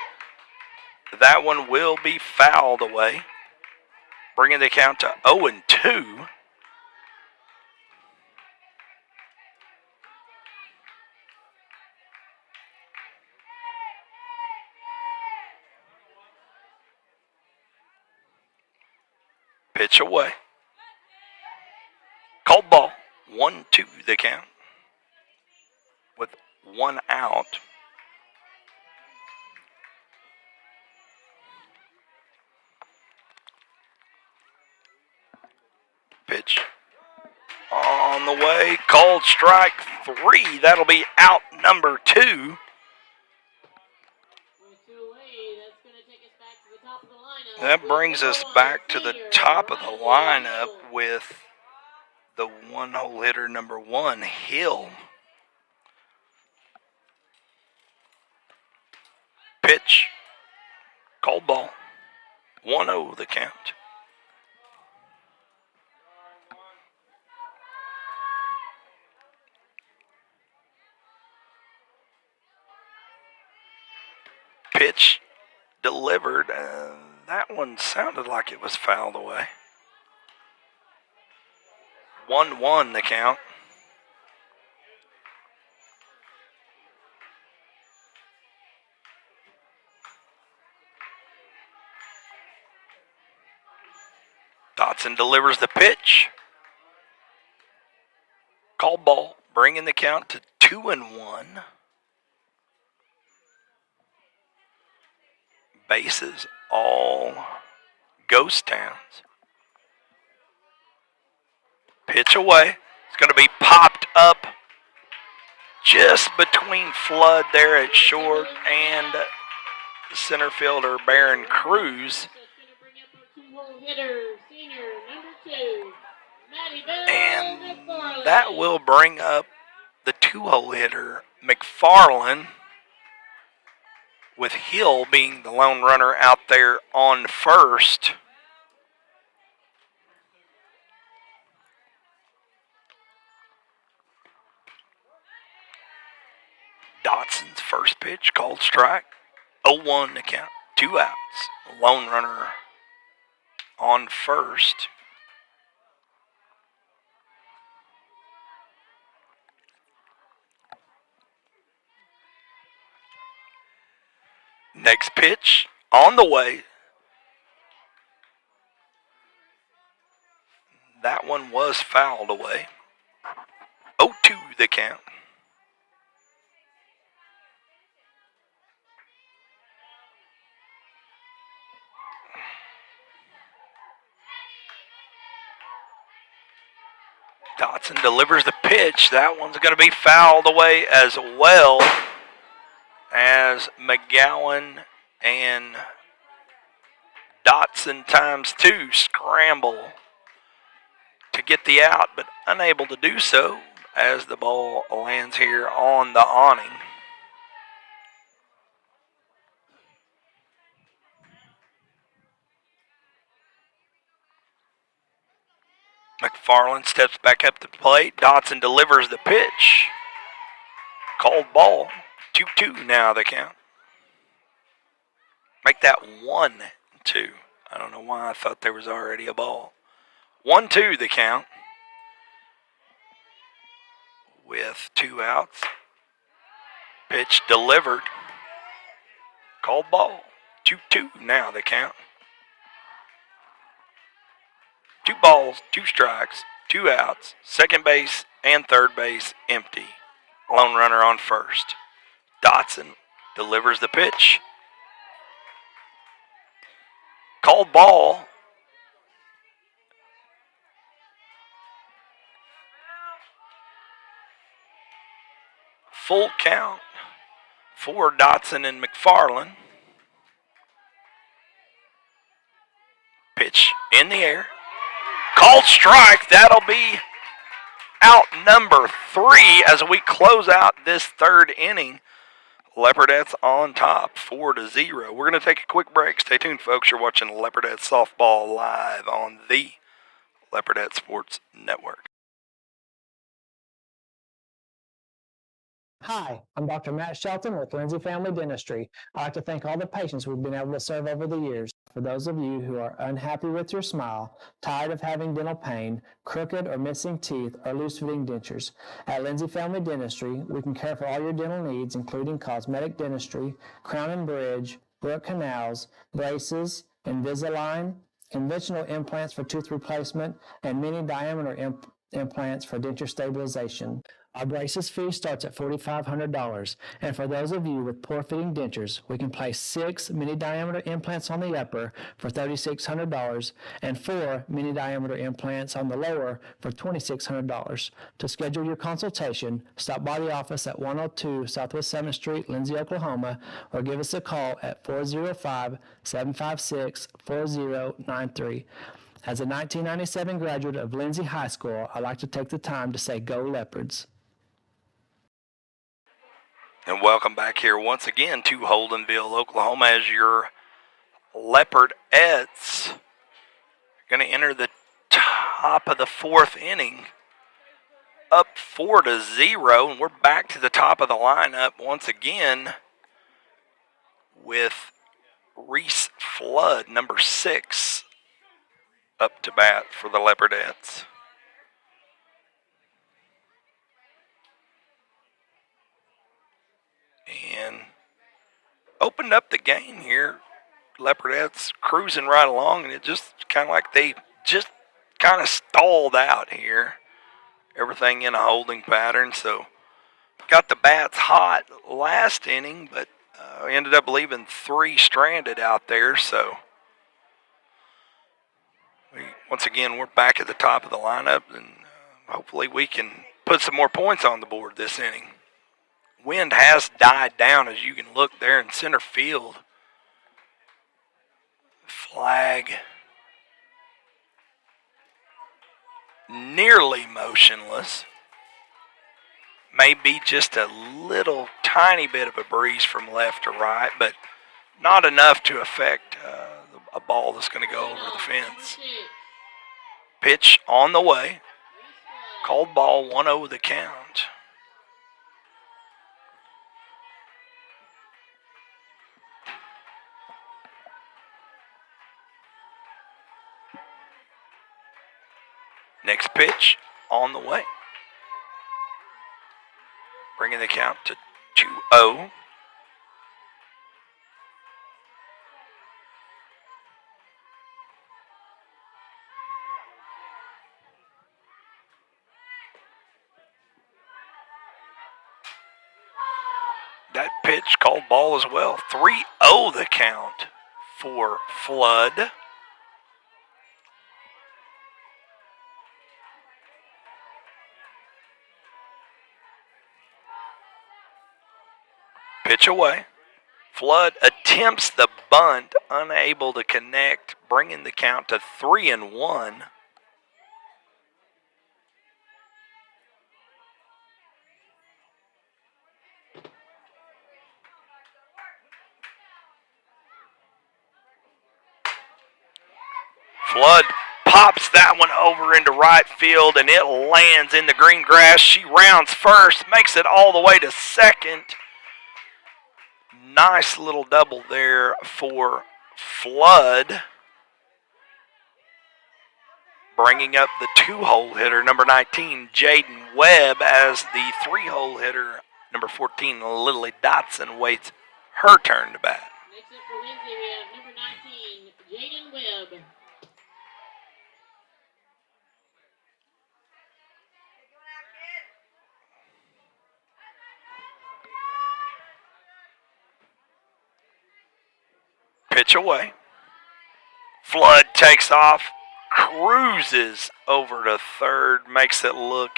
That one will be fouled away, bringing the count to 0-2. Pitch away. Called ball. 1-2 the count. With 1 out. Pitch on the way. Called strike 3. That'll be out number 2. That brings us back to the top of the lineup with the 1-hole hitter, number 1, Hill. Pitch. Called ball. 1-0 the count. Pitch delivered. That one sounded like it was fouled away. 1-1 the count. Dotson delivers the pitch. Called ball, bringing the count to 2-1. Bases all ghost towns. Pitch away. It's going to be popped up just between Flood there at short and center fielder Baron Cruz. And that will bring up the 2-hole hitter, McFarland, with Hill being the lone runner out there on first. Dotson's first pitch, called strike. 0-1 to count. 2 outs. Lone runner on first. Next pitch on the way. That one was fouled away. 0-2 the count. Dotson delivers the pitch. That one's going to be fouled away as well, as McGowan and Dotson ×2 scramble to get the out, but unable to do so as the ball lands here on the awning. McFarland steps back up to the plate. Dotson delivers the pitch. Called ball. 2-2 now the count. Make that 1-2. I don't know why I thought there was already a ball. 1-2 the count. With 2 outs. Pitch delivered. Called ball. 2-2 now the count. 2 balls, 2 strikes, 2 outs. Second base and third base empty. Lone runner on first. Dotson delivers the pitch. Called ball. Full count for Dotson and McFarland. Pitch in the air. Called strike. That'll be out number 3 as we close out this third inning. Leopardettes on top, 4-0. We're going to take a quick break. Stay tuned, folks. You're watching Leopardette Softball live on the Leopardette Sports Network. Hi, I'm Dr. Matt Shelton with Lindsay Family Dentistry. I'd like to thank all the patients we've been able to serve over the years. For those of you who are unhappy with your smile, tired of having dental pain, crooked or missing teeth, or loose-fitting dentures, at Lindsay Family Dentistry, we can care for all your dental needs, including cosmetic dentistry, crown and bridge, root canals, braces, Invisalign, conventional implants for tooth replacement, and mini diameter implants for denture stabilization. Our braces fee starts at $4,500, and for those of you with poor-fitting dentures, we can place 6 mini-diameter implants on the upper for $3,600 and 4 mini-diameter implants on the lower for $2,600. To schedule your consultation, stop by the office at 102 Southwest 7th Street, Lindsay, Oklahoma, or give us a call at 405-756-4093. As a 1997 graduate of Lindsay High School, I'd like to take the time to say go Leopards. And welcome back here once again to Holdenville, Oklahoma, as your Leopardettes are going to enter the top of the 4th inning, up 4-0, and we're back to the top of the lineup once again with Reese Flood, number 6, up to bat for the Leopardettes. And opened up the game here. Leopardettes cruising right along, and it just kind of like they just kind of stalled out here. Everything in a holding pattern, so got the bats hot last inning, but ended up leaving 3 stranded out there, so once again, we're back at the top of the lineup, and hopefully we can put some more points on the board this inning. Wind has died down, as you can look there in center field. Flag nearly motionless. Maybe just a little tiny bit of a breeze from left to right, but not enough to affect a ball that's going to go over the fence. Pitch on the way. Called ball, 1-0 the count. Next pitch on the way. Bringing the count to 2-0. That pitch called ball as well. 3-0 the count for Flood. Pitch away. Flood attempts the bunt, unable to connect, bringing the count to 3-1. Flood pops that one over into right field, and it lands in the green grass. She rounds first, makes it all the way to second. Nice little double there for Flood, bringing up the 2-hole hitter, number 19, Jaden Webb, as the 3-hole hitter, number 14, Lily Dotson, waits her turn to bat. Next up for Lindsay, we have number 19, Jaden Webb. Pitch away. Flood takes off, cruises over to third, makes it look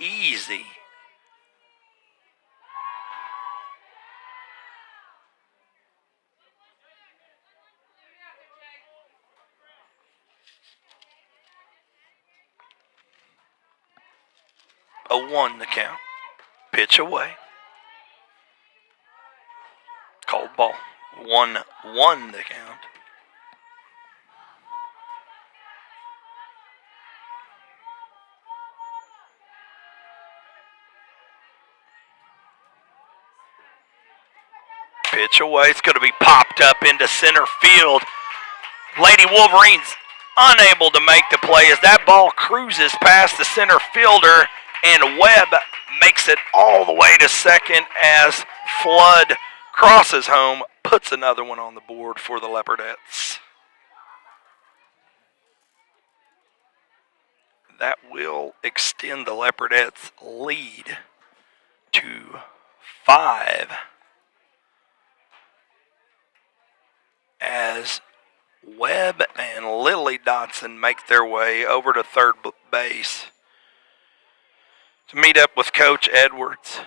easy. A 1 to count. Pitch away. Cold ball. 1-1 to count. Pitch away. It's going to be popped up into center field. Lady Wolverines unable to make the play as that ball cruises past the center fielder, and Webb makes it all the way to second as Flood crosses home, puts another one on the board for the Leopardettes. That will extend the Leopardettes' lead to 5 as Webb and Lily Dotson make their way over to third base to meet up with Coach Edwards.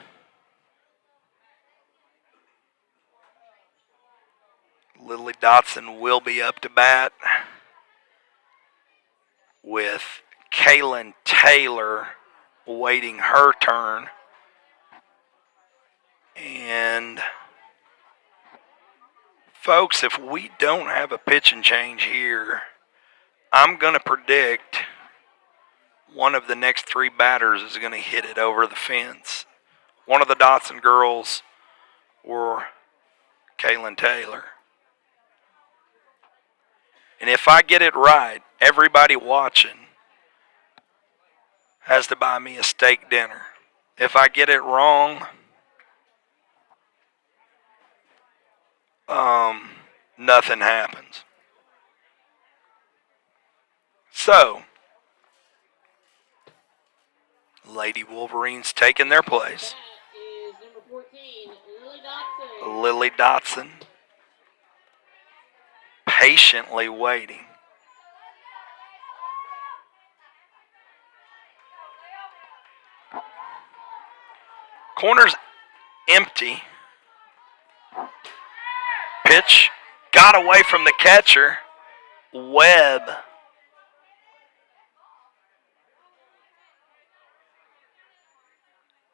Lily Dotson will be up to bat with Kaylin Taylor waiting her turn. And folks, if we don't have a pitch and change here, I'm going to predict one of the next 3 batters is going to hit it over the fence. One of the Dotson girls or Kaylin Taylor. And if I get it right, everybody watching has to buy me a steak dinner. If I get it wrong, nothing happens. So, Lady Wolverines taking their place. That is number 14, Lily Dotson. Lily Dotson patiently waiting. Corner's empty. Pitch got away from the catcher. Webb.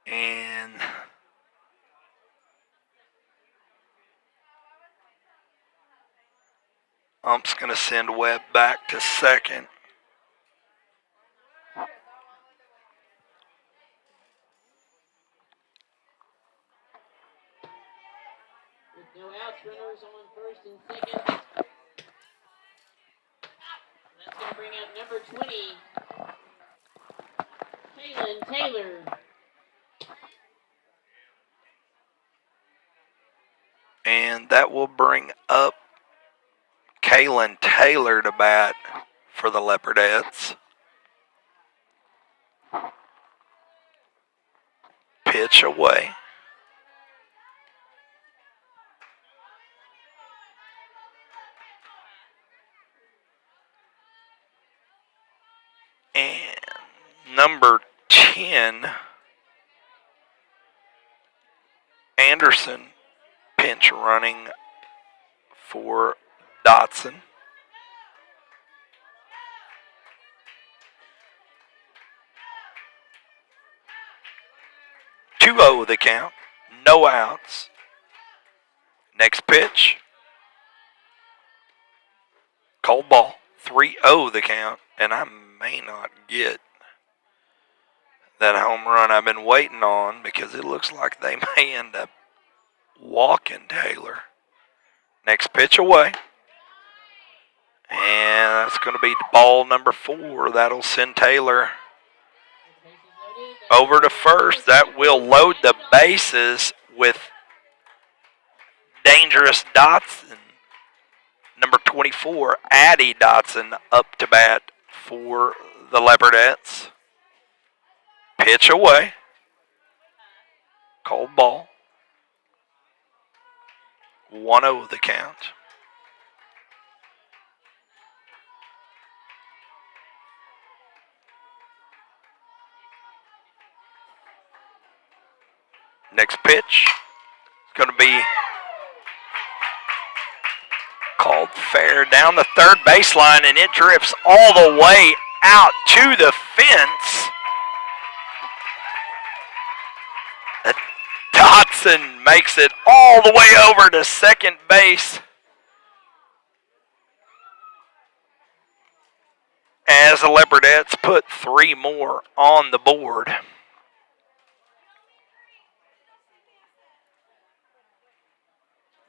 And ump's going to send Webb back to second. With no outs, runners on first and second. That's going to bring up number 20, Kaylin Taylor. And that will bring up Kaylin Taylor to bat for the Leopardettes. Pitch away. And number 10, Anderson, pinch running for Dotson. Two 2-0 the count, no outs. Next pitch, cold ball, 3-0 the count, and I may not get that home run I've been waiting on because it looks like they may end up walking Taylor. Next pitch away. And that's going to be ball number 4. That'll send Taylor over to first. That will load the bases with Dangerous Dotson. Number 24, Addie Dotson, up to bat for the Leopardettes. Pitch away. Cold ball. 1-0 the count. Next pitch is going to be called fair down the third baseline, and it drifts all the way out to the fence. Dotson makes it all the way over to second base as the Leopardettes put 3 more on the board.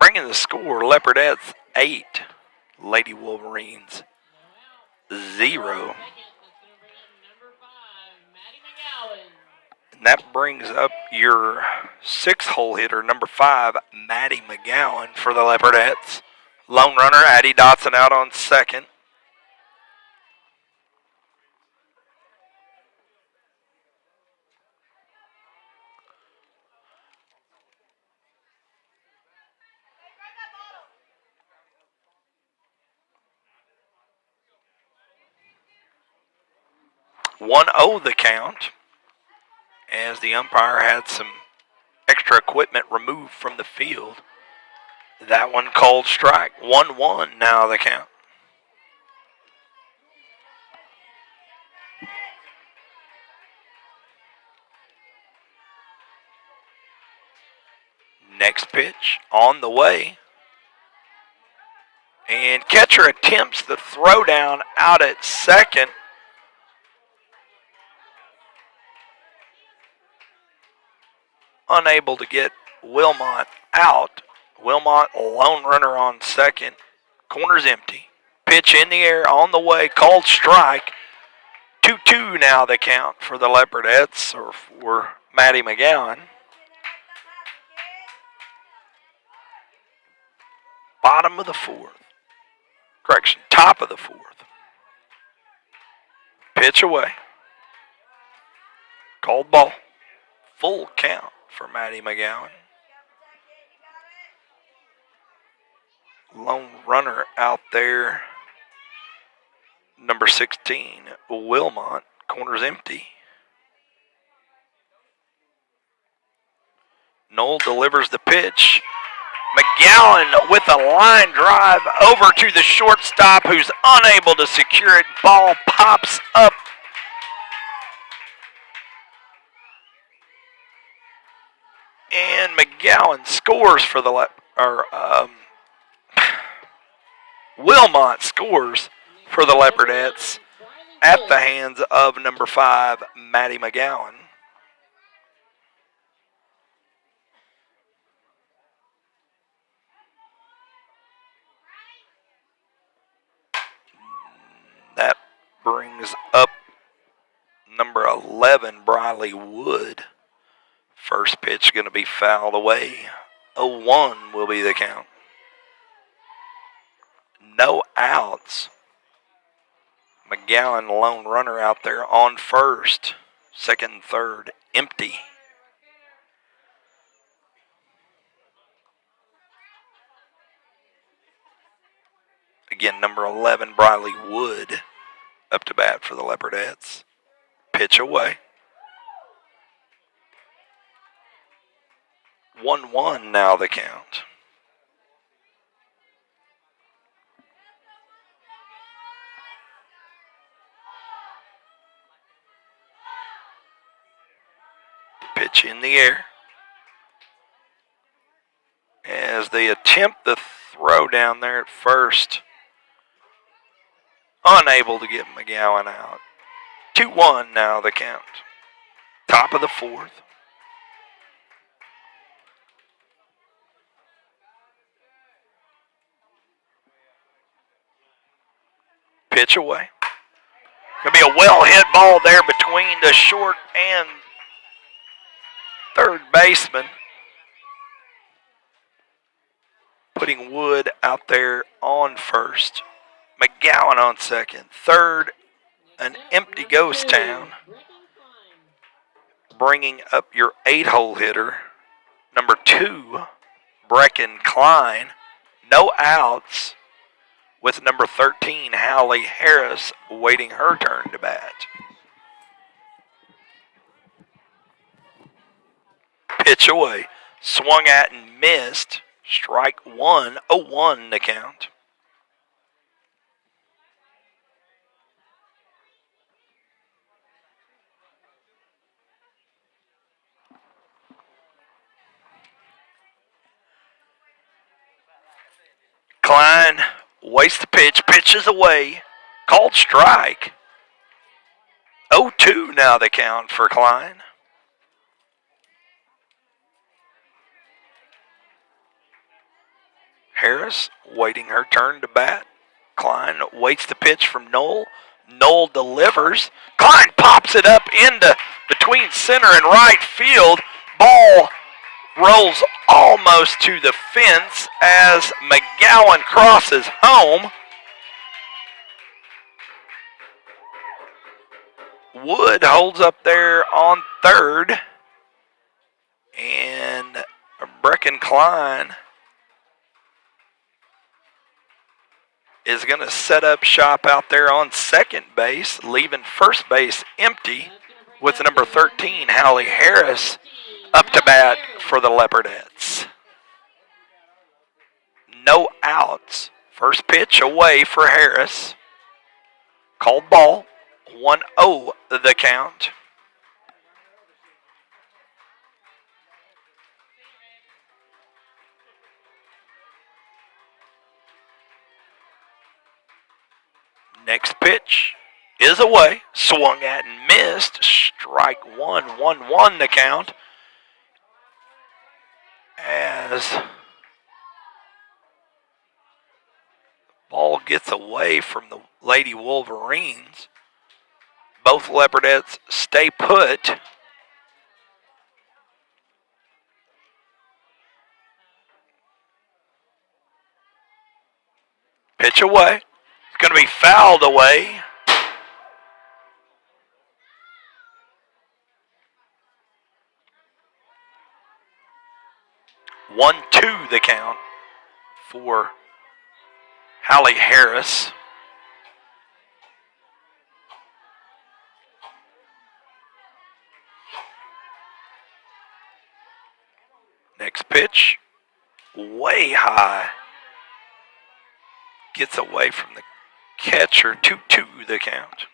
Bringing the score, Leopardettes 8, Lady Wolverines 0. And that brings up your 6-hole hitter, number 5, Maddie McGowan for the Leopardettes. Lone runner, Addie Dotson out on second. One oh the count, as the umpire had some extra equipment removed from the field. That one called strike. 1-1 now the count. Next pitch on the way. And catcher attempts the throw down out at second. Unable to get Wilmot out. Wilmot, lone runner on second. Corner's empty. Pitch in the air on the way. Called strike. 2-2 now the count for the Leopardettes, or for Maddie McGowan. Bottom of the 4th. Correction, top of the 4th. Pitch away. Called ball. Full count for Maddie McGowan. Lone runner out there. Number 16, Wilmot. Corner's empty. Knoll delivers the pitch. McGowan with a line drive over to the shortstop, who's unable to secure it. Ball pops up. And McGowan scores for the Wilmot scores for the Leopardettes at the hands of number 5, Maddie McGowan. That brings up number 11, Briley Wood. First pitch going to be fouled away. 0-1 will be the count. No outs. McGowan, lone runner out there on first. Second and third, empty. Again, number 11, Briley Wood, up to bat for the Leopardettes. Pitch away. 1-1 now the count. Pitch in the air. As they attempt the throw down there at first. Unable to get McGowan out. 2-1 now the count. Top of the 4th. Pitch away. Going to be a well-hit ball there between the short and third baseman. Putting Wood out there on first. McGowan on second. Third, an empty ghost town. Bringing up your 8-hole hitter, number 2, Brecken Klein. No outs with number 13, Hallie Harris, waiting her turn to bat. Pitch away. Swung at and missed. Strike one, 0-1 the count. Klein wastes the pitch, pitches away, called strike. 0-2 now the count for Klein. Harris waiting her turn to bat. Klein waits the pitch from Knoll. Knoll delivers. Klein pops it up into between center and right field. Ball rolls almost to the fence as McGowan crosses home. Wood holds up there on third. And Brecken Klein is going to set up shop out there on second base, leaving first base empty with number 13, Hallie Harris, up to bat for the Leopardettes. No outs. First pitch away for Harris. Called ball. 1-0 the count. Next pitch is away. Swung at and missed. Strike one, 1-1 the count. As the ball gets away from the Lady Wolverines. Both Leopardettes stay put. Pitch away. It's going to be fouled away. One, 2 the count for Hallie Harris. Next pitch, way high. Gets away from the catcher, 2-2 the count.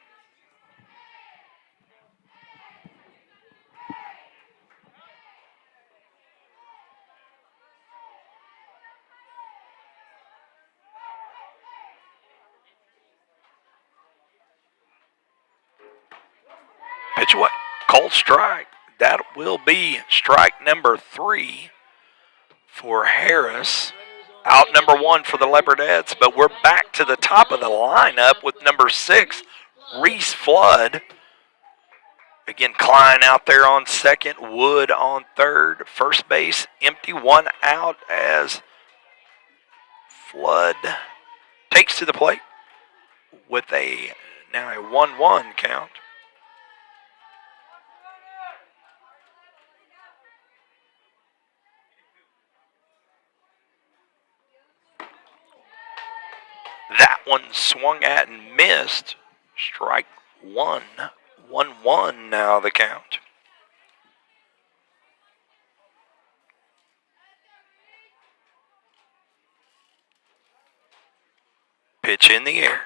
Pitch away, called strike. That will be strike number 3 for Harris. Out number 1 for the Leopardettes, but we're back to the top of the lineup with number 6, Reese Flood. Again, Klein out there on second, Wood on third. First base empty, 1 out as Flood takes to the plate with now a 1-1 count. That one swung at and missed. Strike 1, 1-1 now the count. Pitch in the air.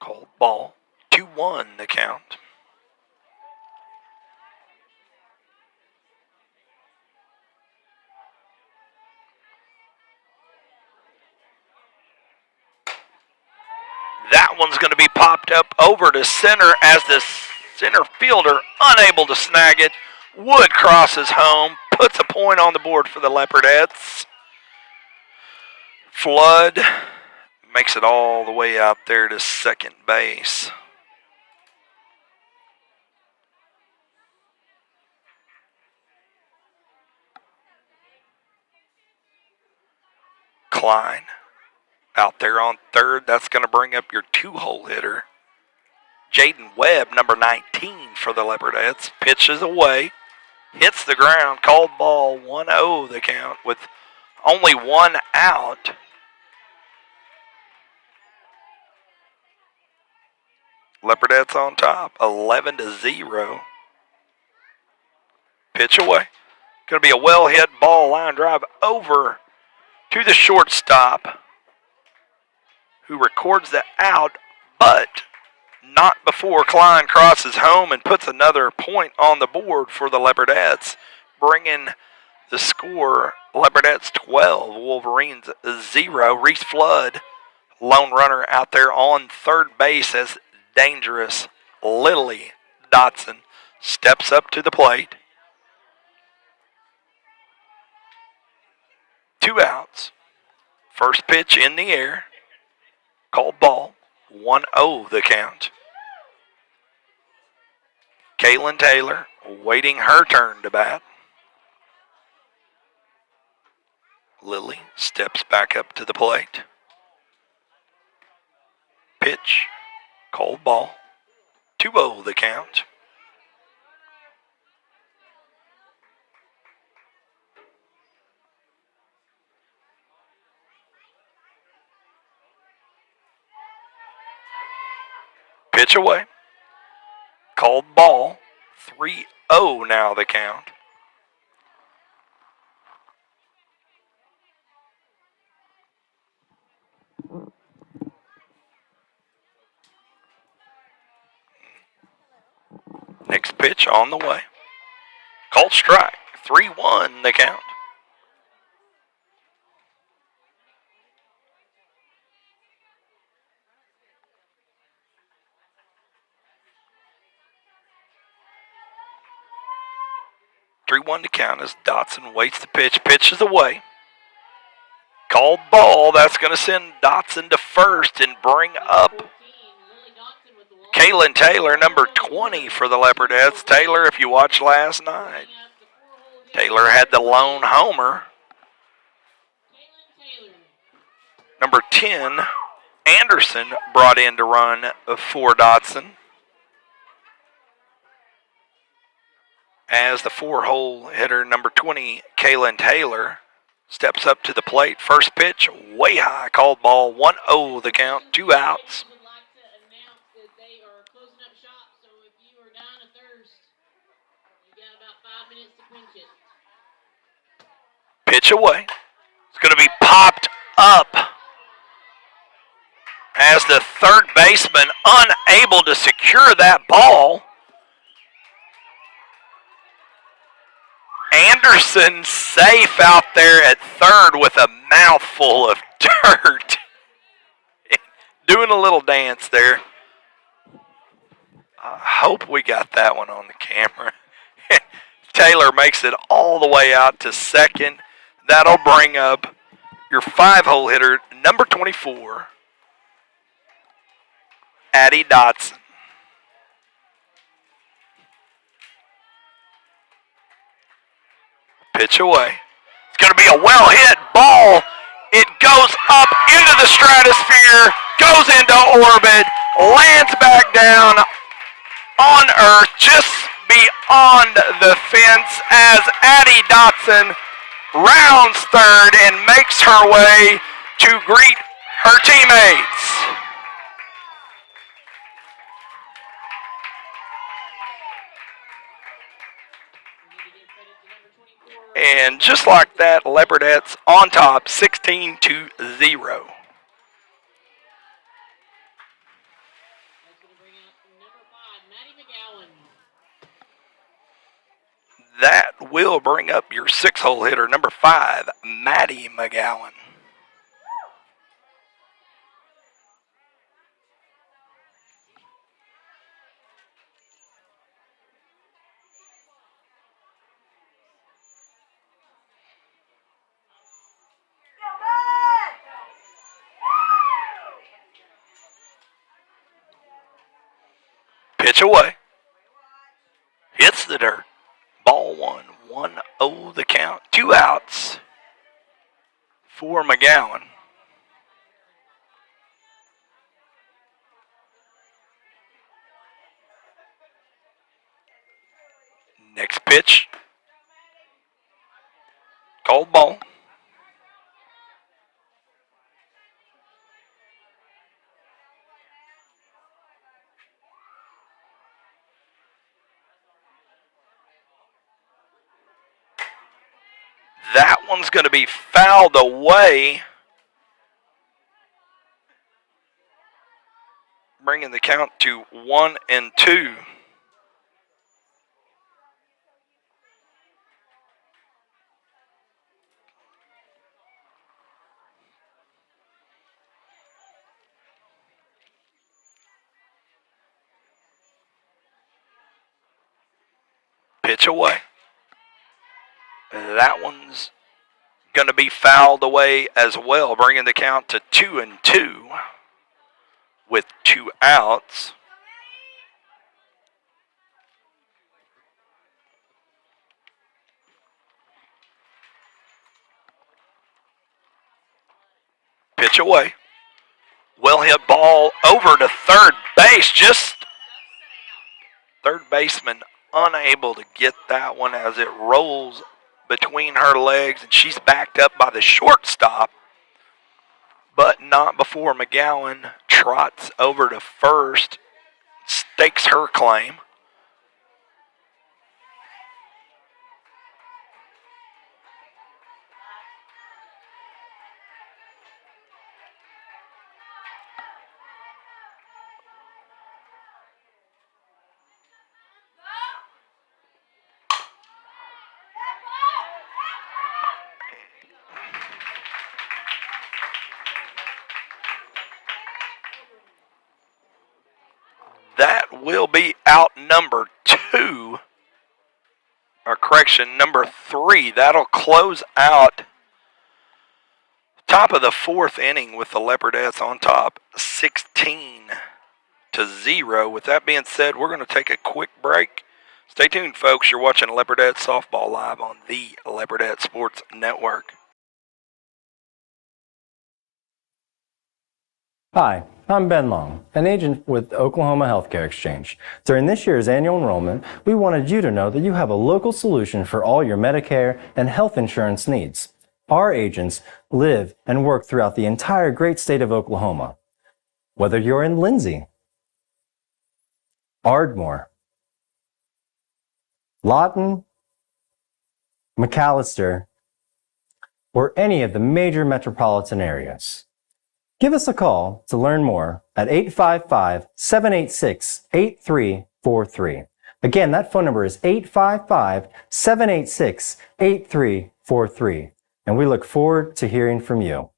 Called ball. 2-1 the count. That one's going to be popped up over to center as the center fielder unable to snag it. Wood crosses home, puts a point on the board for the Leopardettes. Flood Makes it all the way out there to second base. Klein out there on third. That's going to bring up your 2-hole hitter. Jaden Webb, number 19 for the Leopardettes. Pitches away. Hits the ground. Called ball. 1-0 the count with only one out. Leopardettes on top. 11-0. Pitch away. Going to be a well-hit ball. Line drive over to the shortstop, who records the out, but not before Klein crosses home and puts another point on the board for the Leopardettes, bringing the score Leopardettes 12, Wolverines 0. Reese Flood, lone runner out there on third base as dangerous Lily Dotson steps up to the plate. 2 outs. First pitch in the air. Called ball. 1-0 the count. Kaylin Taylor waiting her turn to bat. Lily steps back up to the plate. Pitch. Called ball. 2-0 the count. Pitch away. Called ball. 3-0 now the count. Next pitch on the way. Called strike. 3-1 the count. Three-one to count as Dotson waits the pitch. Pitches away. Called ball. That's going to send Dotson to first and bring up Kaylin Taylor, number 20 for the Leopardettes. Taylor, if you watched last night, Taylor had the lone homer. Number 10, Anderson, brought in to run for Dotson, as the 4-hole hitter, number 20, Kaylin Taylor, steps up to the plate. First pitch, way high, called ball. 1-0 the count, 2 outs. Pitch away. It's going to be popped up as the third baseman unable to secure that ball. Anderson safe out there at third with a mouthful of dirt. Doing a little dance there. I hope we got that one on the camera. Taylor makes it all the way out to second. That'll bring up your 5-hole hitter, number 24, Addie Dotson. Pitch away. It's going to be a well-hit ball. It goes up into the stratosphere, goes into orbit, lands back down on Earth, just beyond the fence as Addie Dotson rounds third and makes her way to greet her teammates. And just like that, Leopardettes on top, 16-0. That will bring up your 6-hole hitter, number 5, Maddie McGowan. Pitch away. Hits the dirt. Ball one. 1-0 the count. 2 outs for McGowan. Next pitch. Called ball. That one's going to be fouled away, bringing the count to 1-2. Pitch away. That one's going to be fouled away as well, bringing the count to 2-2 with 2 outs. Pitch away. Well hit ball over to third base. Just third baseman unable to get that one as it rolls between her legs, and she's backed up by the shortstop, but not before McGowan trots over to first, stakes her claim. That will be out number 2, or correction, number 3. That'll close out top of the 4th inning with the Leopardettes on top, 16-0. With that being said, we're going to take a quick break. Stay tuned, folks. You're watching Leopardette Softball live on the Leopardette Sports Network. Hi, I'm Ben Long, an agent with Oklahoma Healthcare Exchange. During this year's annual enrollment, we wanted you to know that you have a local solution for all your Medicare and health insurance needs. Our agents live and work throughout the entire great state of Oklahoma. Whether you're in Lindsay, Ardmore, Lawton, McAllister, or any of the major metropolitan areas. Give us a call to learn more at 855-786-8343. Again, that phone number is 855-786-8343. And we look forward to hearing from you.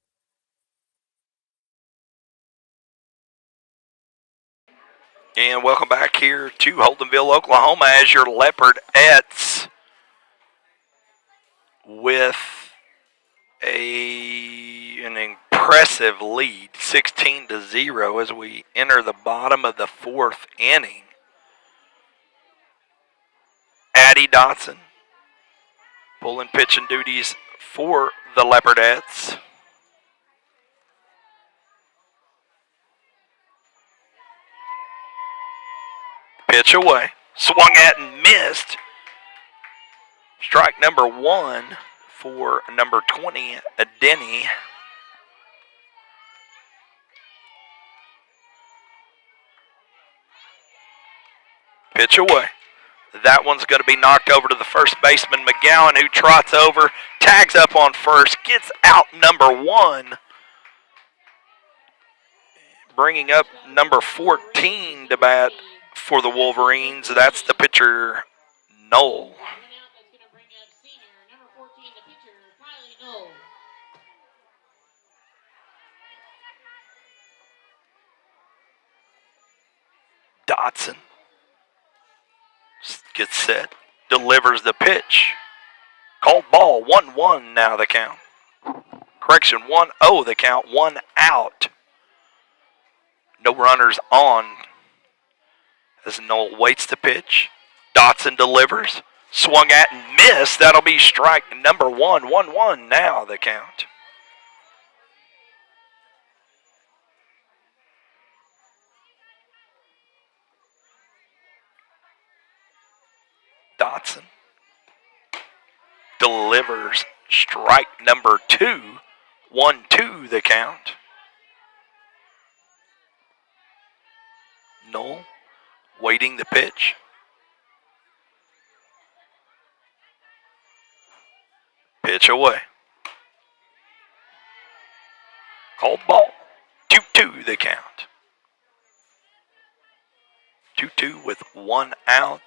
And welcome back here to Holdenville, Oklahoma, as your Leopardettes with an impressive lead, 16-0, as we enter the bottom of the 4th inning. Addie Dotson pulling pitching duties for the Leopardettes. Pitch away. Swung at and missed. Strike number 1 for number 20, Denny. Pitch away. That one's going to be knocked over to the first baseman, McGowan, who trots over, tags up on first, gets out number 1. Bringing up number 14 to bat for the Wolverines. That's the pitcher, Knoll. Dotson gets set, delivers the pitch. Called ball, 1-1 now the count. Correction, 1-0 the count, 1 out. No runners on as Knoll waits the pitch. Dotson delivers. Swung at and missed. That'll be strike number 1. 1-1 now the count. Dotson delivers strike number 2. 1-2 the count. Knoll waiting the pitch. Pitch away. Called ball. 2-2 the count. 2-2 with 1 out.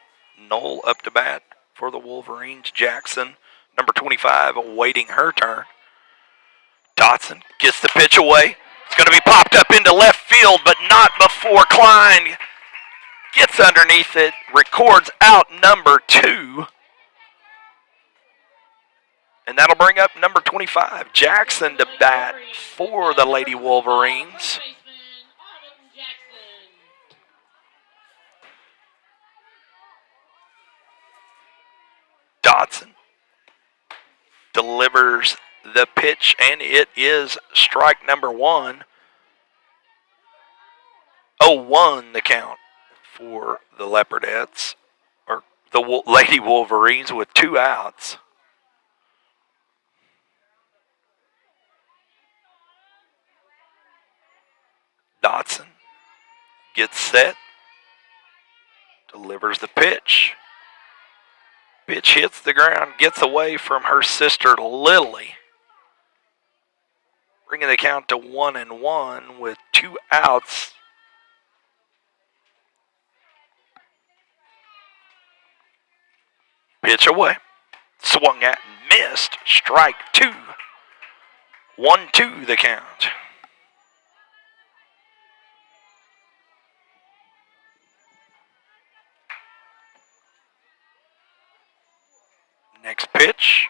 Knoll up to bat for the Wolverines. Jackson, number 25, awaiting her turn. Dotson gets the pitch away. It's going to be popped up into left field, but not before Klein gets underneath it, records out number 2. And that'll bring up number 25, Jackson, to bat for the Lady Wolverines. Dotson delivers the pitch, and it is strike number 1. 0-1 the count for the Leopardettes, or the Lady Wolverines, with 2 outs. Dotson gets set, delivers the pitch. Pitch hits the ground, gets away from her sister Lily, bringing the count to 1-1 with 2 outs. Pitch away, swung at and missed. Strike 2. 1-2 the count. Next pitch,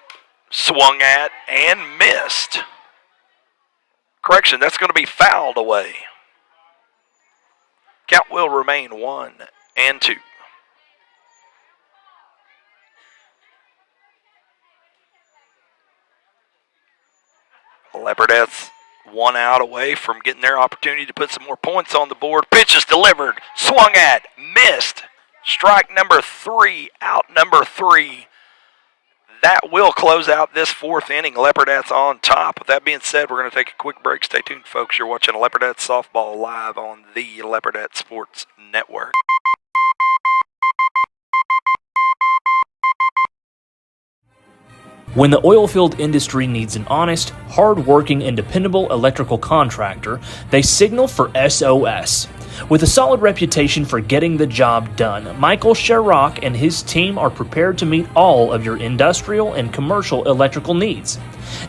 swung at and missed. Correction, that's going to be fouled away. Count will remain 1-2. Leopardettes 1 out away from getting their opportunity to put some more points on the board. Pitch is delivered, swung at, missed. Strike number 3, out number 3. That will close out this 4th inning. Leopardettes on top. With that being said, we're going to take a quick break. Stay tuned, folks. You're watching Leopardette Softball live on the Leopardette Sports Network. When the oilfield industry needs an honest, hard-working, and dependable electrical contractor, they signal for SOS. With a solid reputation for getting the job done, Michael Sherrock and his team are prepared to meet all of your industrial and commercial electrical needs.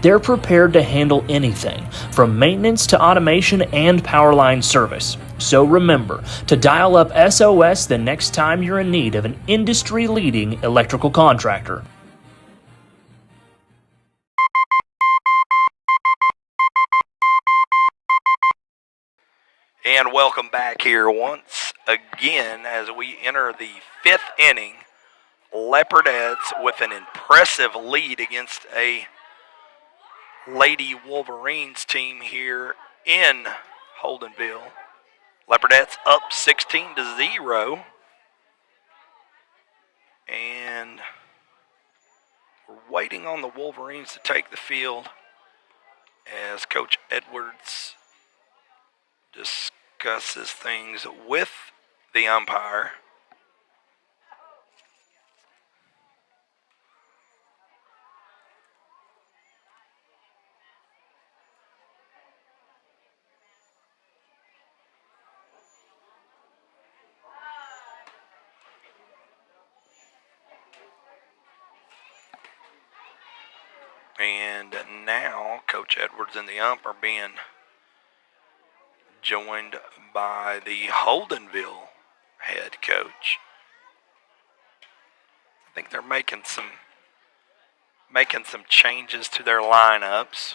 They're prepared to handle anything, from maintenance to automation and power line service. So remember to dial up SOS the next time you're in need of an industry-leading electrical contractor. And welcome back here once again as we enter the 5th inning. Leopardettes with an impressive lead against a Lady Wolverines team here in Holdenville. Leopardettes up 16-0. And we're waiting on the Wolverines to take the field as Coach Edwards discusses things with the umpire. And now Coach Edwards and the ump are being joined by the Holdenville head coach. I think they're making some changes to their lineups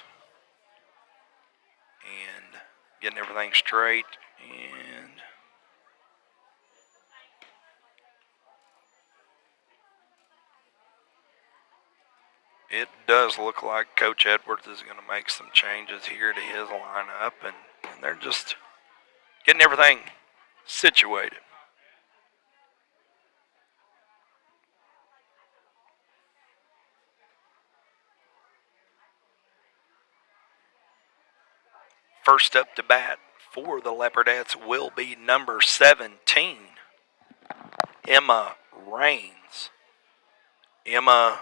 and getting everything straight. And it does look like Coach Edwards is going to make some changes here to his lineup, and they're just getting everything situated. First up to bat for the Leopardettes will be number 17, Emma Raines. Emma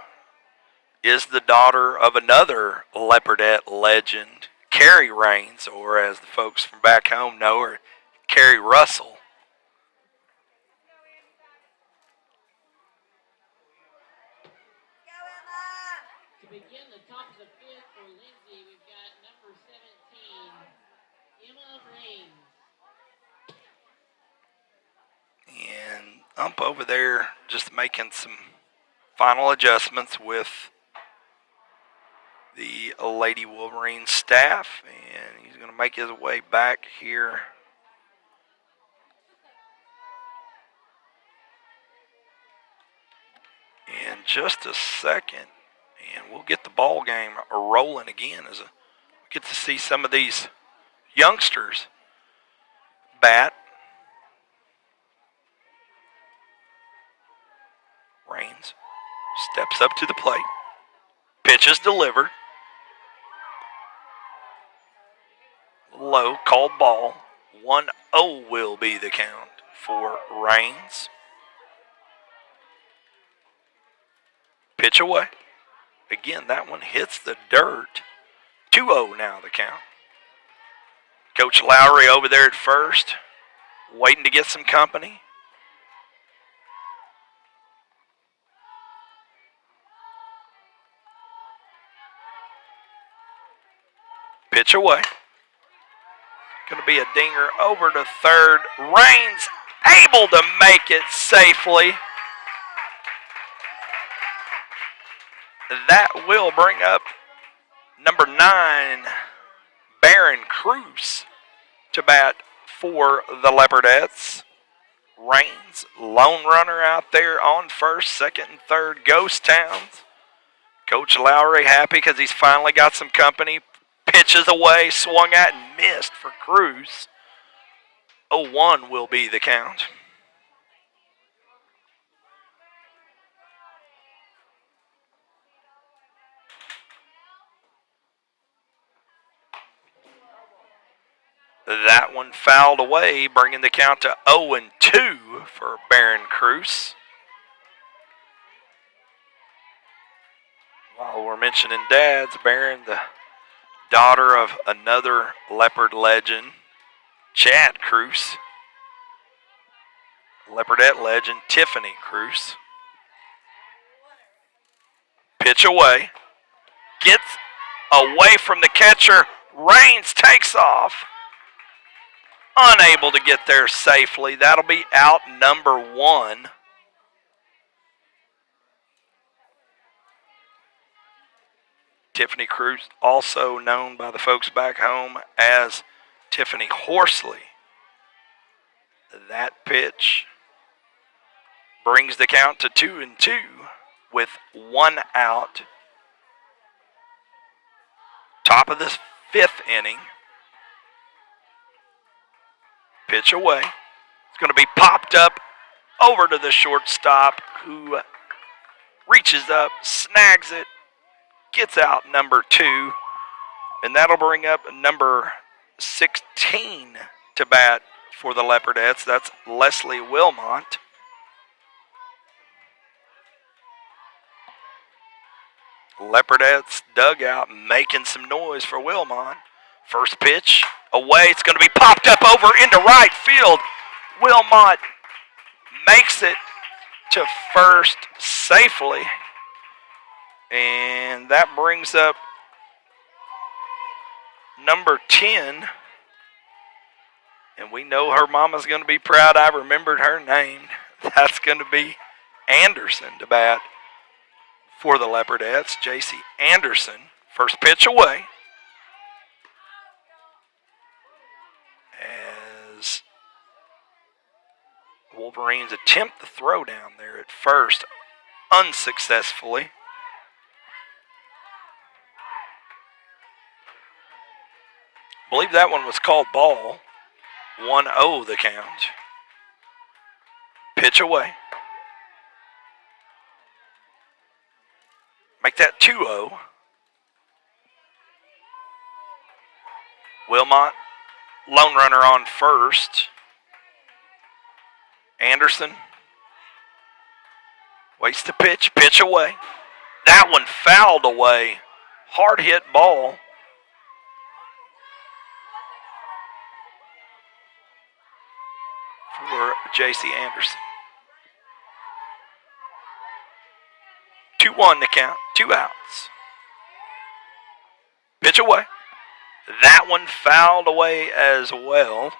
is the daughter of another Leopardette legend, Carrie Raines, or as the folks from back home know her, Carrie Russell. To begin the top of the fifth for Lindsay, we've got number 17, Emma Raines. And Ump over there just making some final adjustments with the Lady Wolverines staff, and he's going to make his way back here. In just a second, and we'll get the ball game rolling again as we get to see some of these youngsters bat. Raines steps up to the plate. Pitch is delivered. Low, called ball. 1-0 will be the count for Raines. Pitch away. Again, that one hits the dirt. 2-0 now the count. Coach Lowry over there at first, waiting to get some company. Pitch away. Going to be a dinger over to third. Raines able to make it safely. That will bring up number 9, Baron Cruz, to bat for the Leopardettes. Raines, lone runner out there on first, second, and third, ghost towns. Coach Lowry happy because he's finally got some company. Pitches away, swung at, and missed for Cruz. 0-1 will be the count. That one fouled away, bringing the count to 0-2 for Baron Cruz. While we're mentioning dads, Baron, the daughter of another Leopard legend, Chad Cruz. Leopardette legend, Tiffany Cruz. Pitch away. Gets away from the catcher. Raines takes off. Unable to get there safely. That'll be out number 1. Tiffany Cruz, also known by the folks back home as Tiffany Horsley. That pitch brings the count to 2-2 with 1 out. Top of this 5th inning. Pitch away. It's going to be popped up over to the shortstop, who reaches up, snags it, gets out number 2, and that'll bring up number 16 to bat for the Leopardettes. That's Leslie Wilmot. Leopardettes dugout making some noise for Wilmot. First pitch away. It's going to be popped up over into right field. Wilmot makes it to first safely. And that brings up number 10. And we know her mama's going to be proud I remembered her name. That's going to be Anderson to bat for the Leopardettes. J.C. Anderson. First pitch away. As Wolverines attempt the throw down there at first, unsuccessfully. believe that one was called ball. 1-0 the count. Pitch away. Make that 2-0. Wilmot, lone runner on first. Anderson waits to pitch away. That one fouled away. Hard hit ball. For J.C. Anderson. 2-1 to count. 2 outs. Pitch away. That one fouled away as well.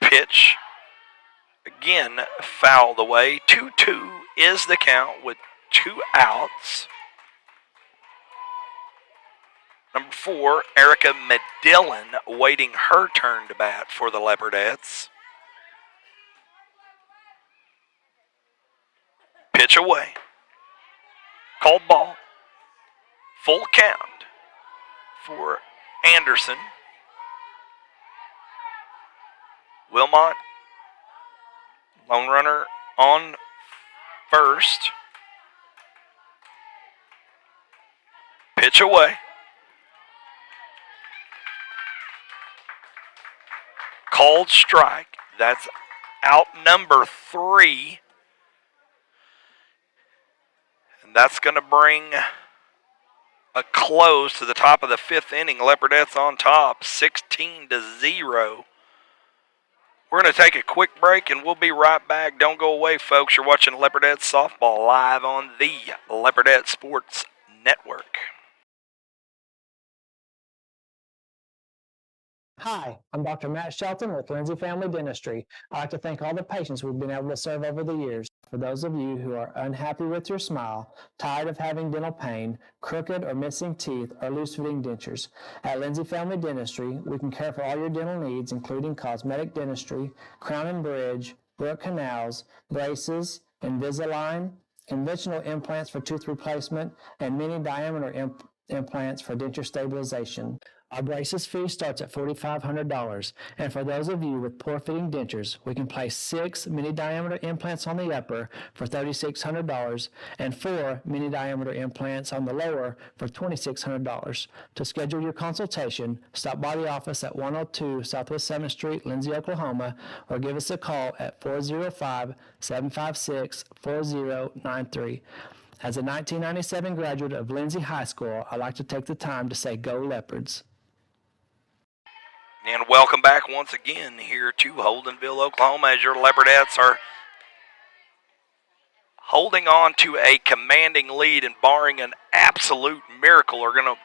Pitch. Again, fouled away. 2-2 is the count with 2 outs. Number 4, Erica Medillin waiting her turn to bat for the Leopardettes. Pitch away. Called ball. Full count for Anderson. Wilmot, lone runner on first. Pitch away. Called strike. That's out number 3. And that's going to bring a close to the top of the 5th inning. Leopardettes on top, 16-0. We're going to take a quick break, and we'll be right back. Don't go away, folks. You're watching Leopardette Softball live on the Leopardette Sports Network. Hi, I'm Dr. Matt Shelton with Lindsay Family Dentistry. I'd like to thank all the patients we've been able to serve over the years. For those of you who are unhappy with your smile, tired of having dental pain, crooked or missing teeth, or loose-fitting dentures, at Lindsay Family Dentistry, we can care for all your dental needs, including cosmetic dentistry, crown and bridge, root canals, braces, Invisalign, conventional implants for tooth replacement, and mini diameter implants for denture stabilization. Our braces fee starts at $4,500, and for those of you with poor-fitting dentures, we can place 6 mini-diameter implants on the upper for $3,600 and 4 mini-diameter implants on the lower for $2,600. To schedule your consultation, stop by the office at 102 Southwest 7th Street, Lindsay, Oklahoma, or give us a call at 405-756-4093. As a 1997 graduate of Lindsay High School, I'd like to take the time to say go Leopards. And welcome back once again here to Holdenville, Oklahoma, as your Leopardettes are holding on to a commanding lead and barring an absolute miracle are going to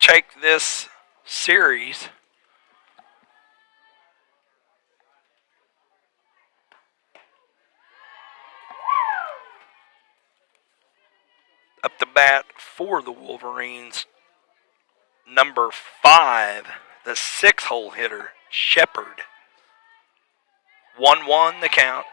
take this series up the bat for the Wolverines. Number 5, the 6-hole hitter, Shepard. 1-1 the count.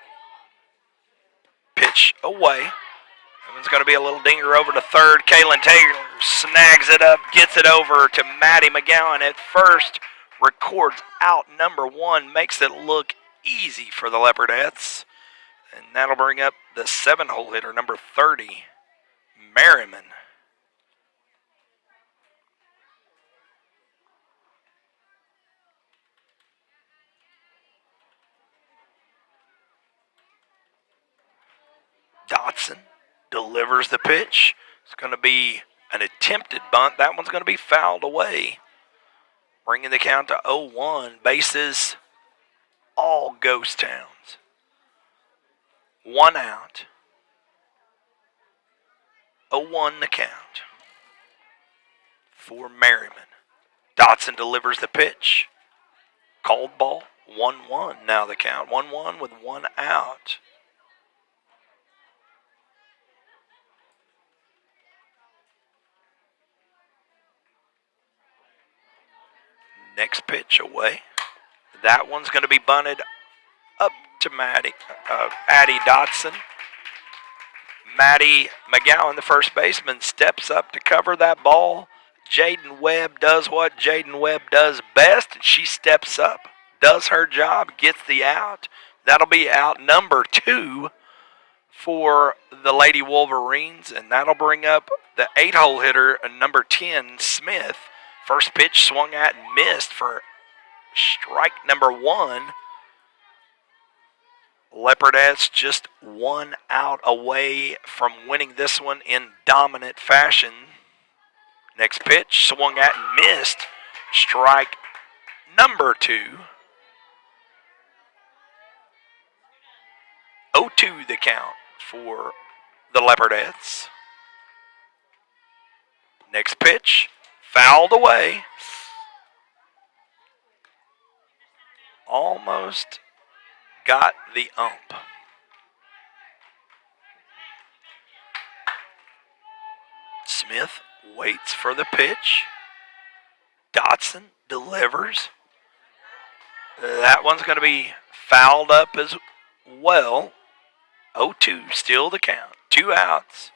Pitch away. That one's going to be a little dinger over to third. Kaylin Taylor snags it up, gets it over to Maddie McGowan at first. Records out number 1, makes it look easy for the Leopardettes. And that'll bring up the 7-hole hitter, number 30, Merriman. Dotson delivers the pitch. It's going to be an attempted bunt. That one's going to be fouled away. Bringing the count to 0-1. Bases all ghost towns. 1 out. 0-1 the count for Merriman. Dotson delivers the pitch. Called ball. 1-1 now the count. 1-1 with 1 out. Next pitch away. That one's going to be bunted up to Addie Dotson. Maddie McGowan, the first baseman, steps up to cover that ball. Jaden Webb does what Jaden Webb does best, and she steps up, does her job, gets the out. That'll be out number 2 for the Lady Wolverines, and that'll bring up the 8-hole hitter, number 10, Smith. First pitch swung at and missed for strike number 1. Leopardettes just 1 out away from winning this one in dominant fashion. Next pitch swung at and missed. Strike number 2. 0-2 the count for the Leopardettes. Next pitch, fouled away. Almost got the ump. Smith waits for the pitch. Dotson delivers. That one's going to be fouled up as well. 0-2, still the count. 2 outs.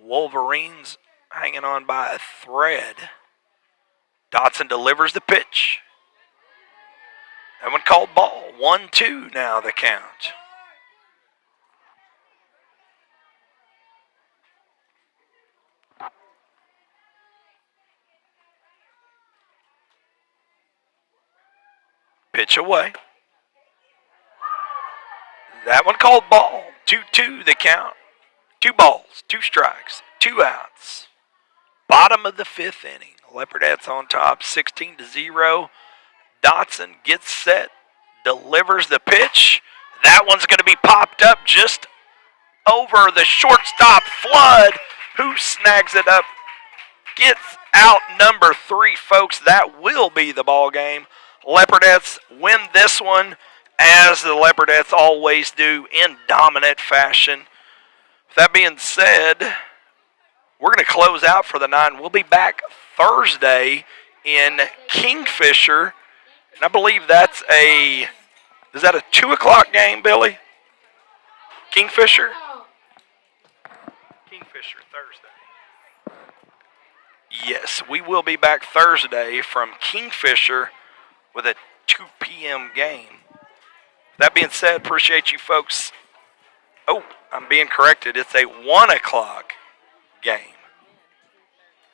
Wolverines hanging on by a thread. Dotson delivers the pitch. That one called ball. 1-2 now the count. Pitch away. That one called ball. 2-2 the count. 2 balls, 2 strikes, 2 outs. Bottom of the 5th inning. Leopardettes on top, 16-0. Dotson gets set, delivers the pitch. That one's going to be popped up just over the shortstop, Flood, who snags it up. Gets out number 3, folks. That will be the ball game. Leopardettes win this one, as the Leopardettes always do, in dominant fashion. With that being said, we're going to close out for the 9. We'll be back Thursday in Kingfisher. And I believe that's is that a 2 o'clock game, Billy? Kingfisher? Kingfisher, Thursday. Yes, we will be back Thursday from Kingfisher with a 2 p.m. game. That being said, appreciate you folks. Oh, I'm being corrected. It's a 1 o'clock game.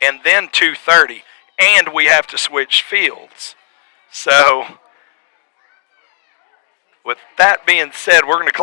And then 2:30. And we have to switch fields. So, with that being said, we're going to close.